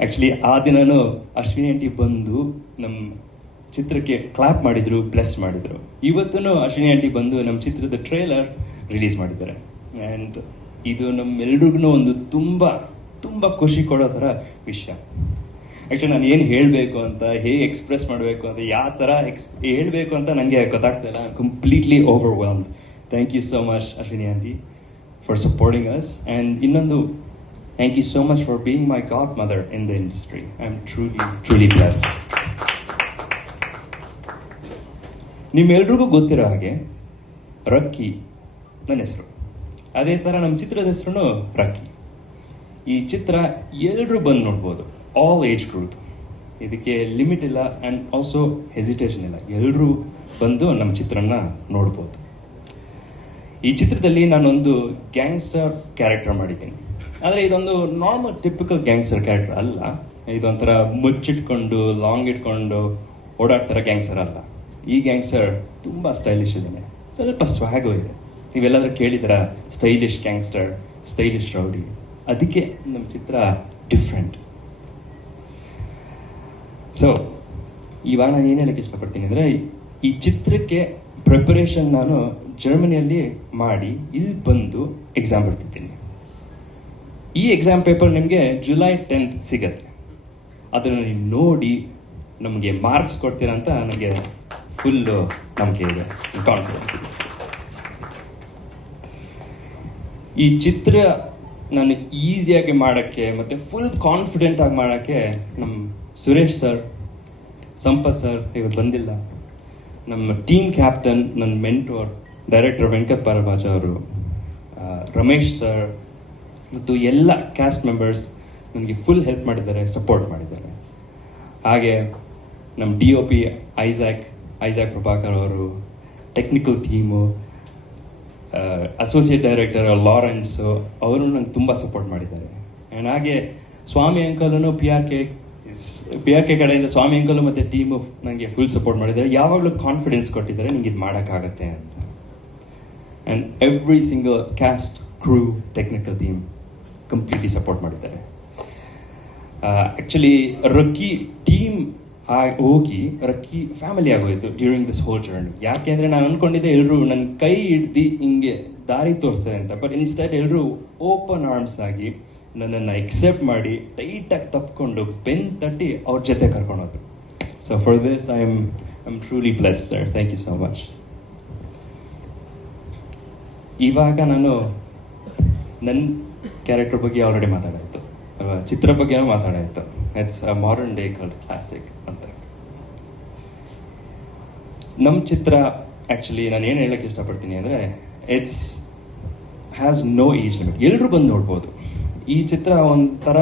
ಆ್ಯಕ್ಚುಲಿ ಆ ದಿನನೂ ಅಶ್ವಿನಿ ಆಂಟಿ ಬಂದು ನಮ್ಮ ಚಿತ್ರಕ್ಕೆ ಕ್ಲಾಪ್ ಮಾಡಿದ್ರು, ಬ್ಲೆಸ್ ಮಾಡಿದ್ರು. ಇವತ್ತೂ ಅಶ್ವಿನಿ ಆಂಟಿ ಬಂದು ನಮ್ಮ ಚಿತ್ರದ ಟ್ರೇಲರ್ ರಿಲೀಸ್ ಮಾಡಿದ್ದಾರೆ. ಆ್ಯಂಡ್ ಇದು ನಮ್ಮೆಲ್ರಿಗೂ ಒಂದು ತುಂಬ ತುಂಬ ಖುಷಿ ಕೊಡೋ ಥರ ವಿಷಯ. ಆ್ಯಕ್ಚುಲಿ ನಾನು ಏನು ಹೇಳಬೇಕು ಅಂತ, ಹೇಗೆ ಎಕ್ಸ್ಪ್ರೆಸ್ ಮಾಡಬೇಕು ಅಂತ, ಯಾವ ಥರ ಹೇಳಬೇಕು ಅಂತ ನನಗೆ ಗೊತ್ತಾಗ್ತಾ ಇಲ್ಲ. Completely overwhelmed. Thank you so much Ashwini aunty for supporting us. And ಇನ್ನೊಂದು, thank you so much for being my god mother in the industry. I am truly blessed. ನಿಮ್ಮೆಲ್ರಿಗೂ ಗೊತ್ತಿರೋ ಹಾಗೆ ರಕ್ಕಿ ನನ್ನ ಹೆಸರು. ಅದೇ ಥರ ನಮ್ಮ ಚಿತ್ರದ ಹೆಸರು ರಕ್ಕಿ. ಈ ಚಿತ್ರ ಎಲ್ಲರೂ ಬಂದು ನೋಡ್ಬೋದು, ಆಲ್ ಏಜ್ ಗ್ರೂಪ್. ಇದಕ್ಕೆ ಲಿಮಿಟ್ ಇಲ್ಲ ಆ್ಯಂಡ್ ಆಲ್ಸೋ ಹೆಸಿಟೇಷನ್ ಇಲ್ಲ. ಎಲ್ಲರೂ ಬಂದು ನಮ್ಮ ಚಿತ್ರನ ನೋಡ್ಬೋದು. ಈ ಚಿತ್ರದಲ್ಲಿ ನಾನೊಂದು ಗ್ಯಾಂಗ್ಸ್ಟರ್ ಕ್ಯಾರೆಕ್ಟರ್ ಮಾಡಿದ್ದೀನಿ. ಆದರೆ ಇದೊಂದು ನಾರ್ಮಲ್ ಟಿಪಿಕಲ್ ಗ್ಯಾಂಗ್ಸ್ಟರ್ ಕ್ಯಾರೆಕ್ಟರ್ ಅಲ್ಲ. ಇದೊಂಥರ ಮುಚ್ಚಿಟ್ಕೊಂಡು ಲಾಂಗ್ ಇಟ್ಕೊಂಡು ಓಡಾಡ್ತಾರ ಗ್ಯಾಂಗ್ಸ್ಟರ್ ಅಲ್ಲ. ಈ ಗ್ಯಾಂಗ್ಸ್ಟರ್ ತುಂಬ ಸ್ಟೈಲಿಶ್ ಇದ್ದಾನೆ, ಸ್ವಲ್ಪ ಸ್ವ್ಯಾಗು ಇದೆ. ನೀವೆಲ್ಲಾದ್ರೂ ಕೇಳಿದ್ರ ಸ್ಟೈಲಿಶ್ ಗ್ಯಾಂಗ್ಸ್ಟರ್, ಸ್ಟೈಲಿಶ್ ರೌಡಿ? ಅದಕ್ಕೆ ನಮ್ಮ ಚಿತ್ರ ಡಿಫ್ರೆಂಟ್. ಸೊ ಇವಾಗ ನಾನು ಏನು ಹೇಳಕ್ಕೆ ಇಷ್ಟಪಡ್ತೀನಿ ಅಂದರೆ, ಈ ಚಿತ್ರಕ್ಕೆ ಪ್ರಿಪರೇಷನ್ ನಾನು ಜರ್ಮನಿಯಲ್ಲಿ ಮಾಡಿ ಇಲ್ಲಿ ಬಂದು ಎಕ್ಸಾಮ್ ಬರ್ತಿದ್ದೀನಿ. ಈ ಎಕ್ಸಾಮ್ ಪೇಪರ್ ನಿಮಗೆ ಜುಲೈ 10th ಸಿಗತ್ತೆ. ಅದನ್ನು ನೀವು ನೋಡಿ ನಮಗೆ ಮಾರ್ಕ್ಸ್ ಕೊಡ್ತೀರಾ ಅಂತ ನನಗೆ ಫುಲ್ಲು ನಂಬಿಕೆ ಇದೆ, ಕಾನ್ಫಿಡೆನ್ಸ್ ಇದೆ. ಈ ಚಿತ್ರ ನಾನು ಈಸಿಯಾಗಿ ಮಾಡೋಕ್ಕೆ ಮತ್ತು ಫುಲ್ ಕಾನ್ಫಿಡೆಂಟ್ ಆಗಿ ಮಾಡೋಕ್ಕೆ ನಮ್ಮ ಸುರೇಶ್ ಸರ್, ಸಂಪತ್ ಸರ್ ಇವತ್ತು ಬಂದಿಲ್ಲ, ನಮ್ಮ ಟೀಮ್ ಕ್ಯಾಪ್ಟನ್, ನನ್ನ ಮೆಂಟೋರ್ ಡೈರೆಕ್ಟರ್ ವೆಂಕಟ್ ಪಾರಭಾಜ ಅವರು, ರಮೇಶ್ ಸರ್ ಮತ್ತು ಎಲ್ಲ ಕ್ಯಾಸ್ಟ್ ಮೆಂಬರ್ಸ್ ನನಗೆ ಫುಲ್ ಹೆಲ್ಪ್ ಮಾಡಿದ್ದಾರೆ, ಸಪೋರ್ಟ್ ಮಾಡಿದ್ದಾರೆ. ಹಾಗೆ ನಮ್ಮ DOP ಐಸಾಕ್ ಪ್ರಭಾಕರ್ ಅವರು, ಟೆಕ್ನಿಕಲ್ ಟೀಮು, ಅಸೋಸಿಯೇಟ್ ಡೈರೆಕ್ಟರ್ ಲಾರೆನ್ಸು ಅವರು ನನಗೆ ತುಂಬ ಸಪೋರ್ಟ್ ಮಾಡಿದ್ದಾರೆ. ಆ್ಯಂಡ್ ಹಾಗೆ ಸ್ವಾಮಿ ಅಂಕಲೂ PRK ಕಡೆಯಿಂದ ಸ್ವಾಮಿ ಅಂಕಲು ಮತ್ತು ಟೀಮು ನನಗೆ ಫುಲ್ ಸಪೋರ್ಟ್ ಮಾಡಿದ್ದಾರೆ. ಯಾವಾಗಲೂ ಕಾನ್ಫಿಡೆನ್ಸ್ ಕೊಟ್ಟಿದ್ದಾರೆ ನಿಂಗೆ ಇದು ಮಾಡೋಕ್ಕಾಗತ್ತೆ ಅಂತ. And every single caste, crew, technical team completely support ಮಾಡಿದ್ದಾರೆ. ಆ್ಯಕ್ಚುಲಿ ರಕ್ಕಿ ಟೀಮ್ ಹೋಗಿ ರಕ್ಕಿ ಫ್ಯಾಮಿಲಿ ಆಗೋಯ್ತು ಡ್ಯೂರಿಂಗ್ ದಿಸ್ ಹೋಲ್ ಜರ್ನಿ. ಯಾಕೆ ಅಂದರೆ ನಾನು ಅಂದ್ಕೊಂಡಿದ್ದೆ ಎಲ್ಲರೂ ನನ್ನ ಕೈ ಹಿಡ್ದು ಹಿಂಗೆ ದಾರಿ ತೋರಿಸ್ತಾರೆ ಅಂತ. ಬಟ್ ಇನ್ಸ್ಟೆಡ್ ಎಲ್ಲರೂ ಓಪನ್ ಆರ್ಮ್ಸ್ ಆಗಿ ನನ್ನನ್ನು ಎಕ್ಸೆಪ್ಟ್ ಮಾಡಿ ಟೈಟಾಗಿ ತಪ್ಕೊಂಡು ಬೆನ್ ತಟ್ಟಿ ಅವ್ರ ಜೊತೆ ಕರ್ಕೊಂಡೋದ್ರು. So for this I am truly blessed sir. Thank you so much. ಇವಾಗ ನಾನು ನನ್ನ ಕ್ಯಾರೆಕ್ಟರ್ ಬಗ್ಗೆ ಆಲ್ರೆಡಿ ಮಾತಾಡಾಯಿತು, ಚಿತ್ರ ಬಗ್ಗೆನೂ ಮಾತಾಡಾಯಿತು. It's a modern day cult classic ಅಂತ. ನಮ್ಮ ಚಿತ್ರ ಆ್ಯಕ್ಚುಲಿ ನಾನು ಏನು ಹೇಳೋಕ್ಕೆ ಇಷ್ಟಪಡ್ತೀನಿ ಅಂದರೆ, it's has no age limit. ಎಲ್ಲರೂ ಬಂದು ನೋಡ್ಬೋದು. ಈ ಚಿತ್ರ ಒಂಥರ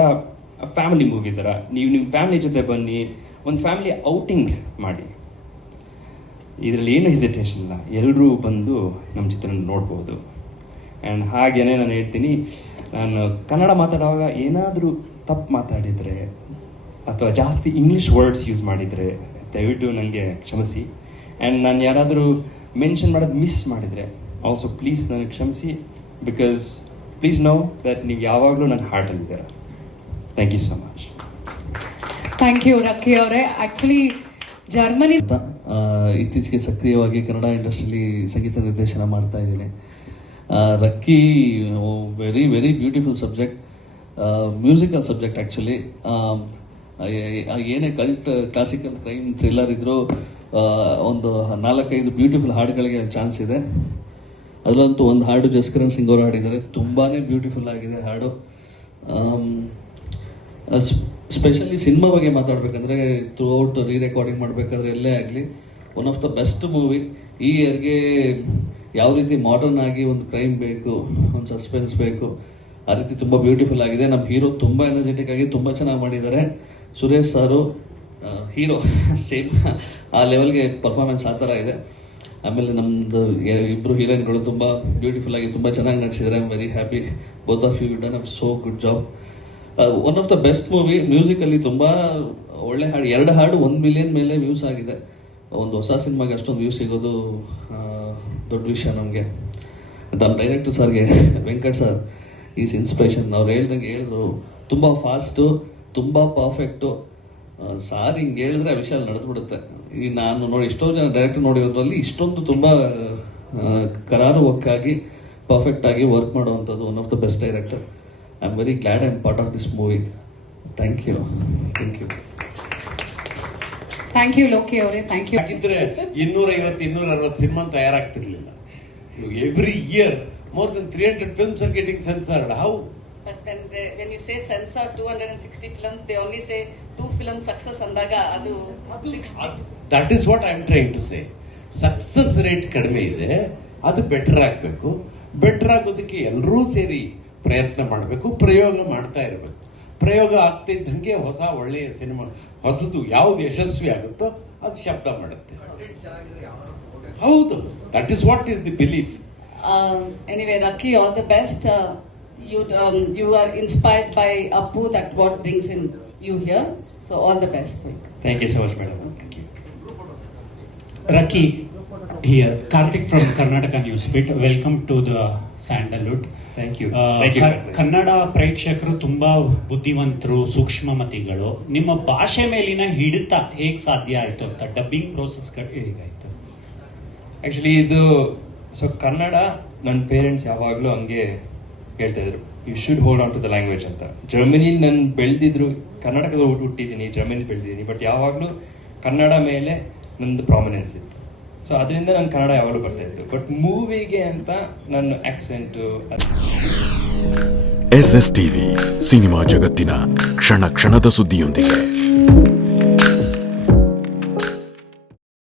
ಫ್ಯಾಮಿಲಿ ಮೂವಿ ಥರ. ನೀವು ನಿಮ್ಮ ಫ್ಯಾಮಿಲಿ ಜೊತೆ ಬನ್ನಿ, ಒಂದು ಫ್ಯಾಮಿಲಿ ಔಟಿಂಗ್ ಮಾಡಿ. ಇದರಲ್ಲಿ ಏನು ಹೆಸಿಟೇಷನ್ ಇಲ್ಲ, ಎಲ್ಲರೂ ಬಂದು ನಮ್ಮ ಚಿತ್ರನ ನೋಡ್ಬೋದು. ಆ್ಯಂಡ್ ಹಾಗೇನೆ ನಾನು ಹೇಳ್ತೀನಿ, ನಾನು ಕನ್ನಡ ಮಾತಾಡುವಾಗ ಏನಾದರೂ ತಪ್ಪು ಮಾತಾಡಿದರೆ ಅಥವಾ ಜಾಸ್ತಿ ಇಂಗ್ಲೀಷ್ ವರ್ಡ್ಸ್ ಯೂಸ್ ಮಾಡಿದರೆ ದಯವಿಟ್ಟು ನನಗೆ ಕ್ಷಮಿಸಿ. ಆ್ಯಂಡ್ ನಾನು ಯಾರಾದರೂ ಮೆನ್ಷನ್ ಮಾಡೋದು ಮಿಸ್ ಮಾಡಿದರೆ ಆಲ್ಸೋ ಪ್ಲೀಸ್ ನನಗೆ ಕ್ಷಮಿಸಿ. ಬಿಕಾಸ್ ಪ್ಲೀಸ್ ನೋ ದಟ್ ನೀವು ಯಾವಾಗಲೂ ನನ್ನ ಹಾರ್ಟಲ್ಲಿದ್ದೀರ. Thank you so much. Thank you Rakki ಅವರೇ. ಆಕ್ಚುಲಿ ಜರ್ಮನಿ ಇತ್ತೀಚೆಗೆ ಸಕ್ರಿಯವಾಗಿ ಕನ್ನಡ ಇಂಡಸ್ಟ್ರಿಯಲ್ಲಿ ಸಂಗೀತ ನಿರ್ದೇಶನ ಮಾಡ್ತಾ ಇದ್ದೀನಿ. Rakki very very beautiful subject, musical subject actually. ಏನೇ ಕಲ್ಟ್ ಕ್ಲಾಸಿಕಲ್ ಕ್ರೈಮ್ ಥ್ರಿಲ್ಲರ್ ಇದ್ರೂ ಒಂದು 4-5 ಬ್ಯೂಟಿಫುಲ್ ಹಾಡುಗಳಿಗೆ ಚಾನ್ಸ್ ಇದೆ. ಅದರಲ್ಲಂತೂ ಒಂದು ಹಾಡು ಜಸ್ಕರಣ್ ಸಿಂಗ್ ಅವರು ಹಾಡಿದ್ದಾರೆ, ತುಂಬಾ ಬ್ಯೂಟಿಫುಲ್ ಆಗಿದೆ ಹಾಡು. ಸ್ಪೆಷಲಿ ಸಿನಿಮಾ ಬಗ್ಗೆ ಮಾತಾಡಬೇಕಂದ್ರೆ ಥ್ರೂ ಔಟ್ ರೆಕಾರ್ಡಿಂಗ್ ಮಾಡಬೇಕಾದ್ರೆ ಎಲ್ಲೇ ಆಗಲಿ one of the best movie. ಈ ಇಯರ್ಗೆ ಯಾವ ರೀತಿ ಮಾಡರ್ನ್ ಆಗಿ ಒಂದು ಕ್ರೈಮ್ ಬೇಕು, ಒಂದು ಸಸ್ಪೆನ್ಸ್ ಬೇಕು, ಆ ರೀತಿ ತುಂಬ ಬ್ಯೂಟಿಫುಲ್ ಆಗಿದೆ. ನಮ್ಮ ಹೀರೋ ತುಂಬ ಎನರ್ಜೆಟಿಕ್ ಆಗಿ ತುಂಬ ಚೆನ್ನಾಗಿ ಮಾಡಿದ್ದಾರೆ. ಸುರೇಶ್ ಸಾರು ಹೀರೋ ಸೇಮ್ ಆ ಲೆವೆಲ್ಗೆ ಪರ್ಫಾರ್ಮೆನ್ಸ್ ಆ ಥರ ಇದೆ. ಆಮೇಲೆ ನಮ್ಮದು ಇಬ್ಬರು ಹೀರೋಯಿನ್ಗಳು ತುಂಬ ಬ್ಯೂಟಿಫುಲ್ ಆಗಿ ತುಂಬ ಚೆನ್ನಾಗಿ ನಟಿಸಿದ್ದಾರೆ. I am very happy both of you done a so good job. One of the best movie. Musically ತುಂಬ ಒಳ್ಳೆ ಹಾಡು, 2 ಹಾಡು 1 ಮಿಲಿಯನ್ ಮೇಲೆ ವ್ಯೂಸ್ ಆಗಿದೆ. ಒಂದು ಹೊಸ ಸಿನಿಮಾಗೆ ಅಷ್ಟೊಂದು ವ್ಯೂಸ್ ಸಿಗೋದು ದೊಡ್ಡ ವಿಷಯ ನಮಗೆ. ನಮ್ಮ ಡೈರೆಕ್ಟರ್ ಸರ್ಗೆ ವೆಂಕಟ್ ಸರ್ ಈಸ್ ಇನ್ಸ್ಪಿರೇಷನ್. ಅವ್ರು ಹೇಳಿದ್ರು ತುಂಬ ಫಾಸ್ಟು, ತುಂಬ ಪರ್ಫೆಕ್ಟು. ಸಾರ್ ಹಿಂಗೆ ಹೇಳಿದ್ರೆ ಆ ವಿಷಯ ನಡೆದ್ಬಿಡುತ್ತೆ. ಈ ನಾನು ನೋಡಿ ಎಷ್ಟೋ ಜನ ಡೈರೆಕ್ಟರ್ ನೋಡಿರೋದ್ರಲ್ಲಿ ಇಷ್ಟೊಂದು ತುಂಬ ಕರಾರುವಕ್ಕಾಗಿ ಪರ್ಫೆಕ್ಟ್ ಆಗಿ ವರ್ಕ್ ಮಾಡುವಂಥದ್ದು one of the best director. I am very glad I am part of this movie. Thank you. Thank you Loki ಅವರೇ, ಥ್ಯಾಂಕ್ ಯು. ಹಾಗಿದ್ರೆ 250-260 ಸಿನಿಮಾ ತಯಾರಾಗ್ತಿರ್ಲಿಲ್ಲ. Every year more than 300 films are getting censored. How? But when you say censor 260 films, they only say 2 films success andaga adu 60. That is what I am trying to say. Success rate ಕಡಿಮೆ ಇದೆ, ಅದು better ಆಗಬೇಕು. Better ಆಗೋದಕ್ಕೆ ಎಲ್ಲರೂ ಸೇರಿ ಪ್ರಯತ್ನ ಮಾಡಬೇಕು, ಪ್ರಯೋಗ ಮಾಡ್ತಾ ಇರಬೇಕು. ಪ್ರಯೋಗ ಆಗ್ತಿದ್ದಂಗೆ ಹೊಸ ಒಳ್ಳೆಯ ಸಿನಿಮಾ, ಹೊಸದು ಯಾವ್ದು ಯಶಸ್ವಿ ಆಗುತ್ತೋ ಅದು ಶಬ್ದ ಮಾಡುತ್ತೆ. ಹೌದು, that is what is the belief. Anyway, Rocky, all the best. You are inspired by Appu, that what brings in you here. So all the best for you. Thank you so much, madam. Thank you. Raki here, Karthik from Karnataka Newsbeat. Welcome to the Sandalwood. Thank you. Thank you. Kannada ಪ್ರೇಕ್ಷಕರು ತುಂಬಾ ಬುದ್ಧಿವಂತರು, ಸೂಕ್ಷ್ಮಮತಿಗಳು. ನಿಮ್ಮ ಭಾಷೆ ಮೇಲಿನ ಹಿಡಿತ ಹೇಗೆ ಸಾಧ್ಯ ಆಯ್ತು ಅಂತ, ಡಬ್ಬಿಂಗ್ ಪ್ರೋಸೆಸ್ ಹೇಗಾಯ್ತು? ಆಕ್ಚುಲಿ ಇದು ಕನ್ನಡ ನನ್ನ ಪೇರೆಂಟ್ಸ್ ಯಾವಾಗಲೂ ಹಂಗೆ ಹೇಳ್ತಾ ಇದ್ರು, you should hold on to the language ಅಂತ. ಜರ್ಮನಿಲಿ ನಾನು ಬೆಳೆದಿದ್ರು, ಕರ್ನಾಟಕದಲ್ಲಿ ಹುಟ್ಟಿದ್ದೀನಿ, ಜರ್ಮನಿ ಬೆಳೆದಿದ್ದೀನಿ, ಬಟ್ ಯಾವಾಗಲೂ ಕನ್ನಡ ಮೇಲೆ ನಂದು ಪ್ರಾಮಿನೆನ್ಸ್ ಇತ್ತು. ಸೊ ಅದರಿಂದ ನಾನು ಕನ್ನಡ ಯಾವಾಗಲೂ ಬರ್ತಾ ಇತ್ತು. ಬಟ್ ಮೂವಿಗೆ ಅಂತ ನನ್ನ ಆಕ್ಸೆಂಟು. SS TV ಸಿನಿಮಾ ಜಗತ್ತಿನ ಕ್ಷಣ ಕ್ಷಣದ ಸುದ್ದಿಯೊಂದಿಗೆ.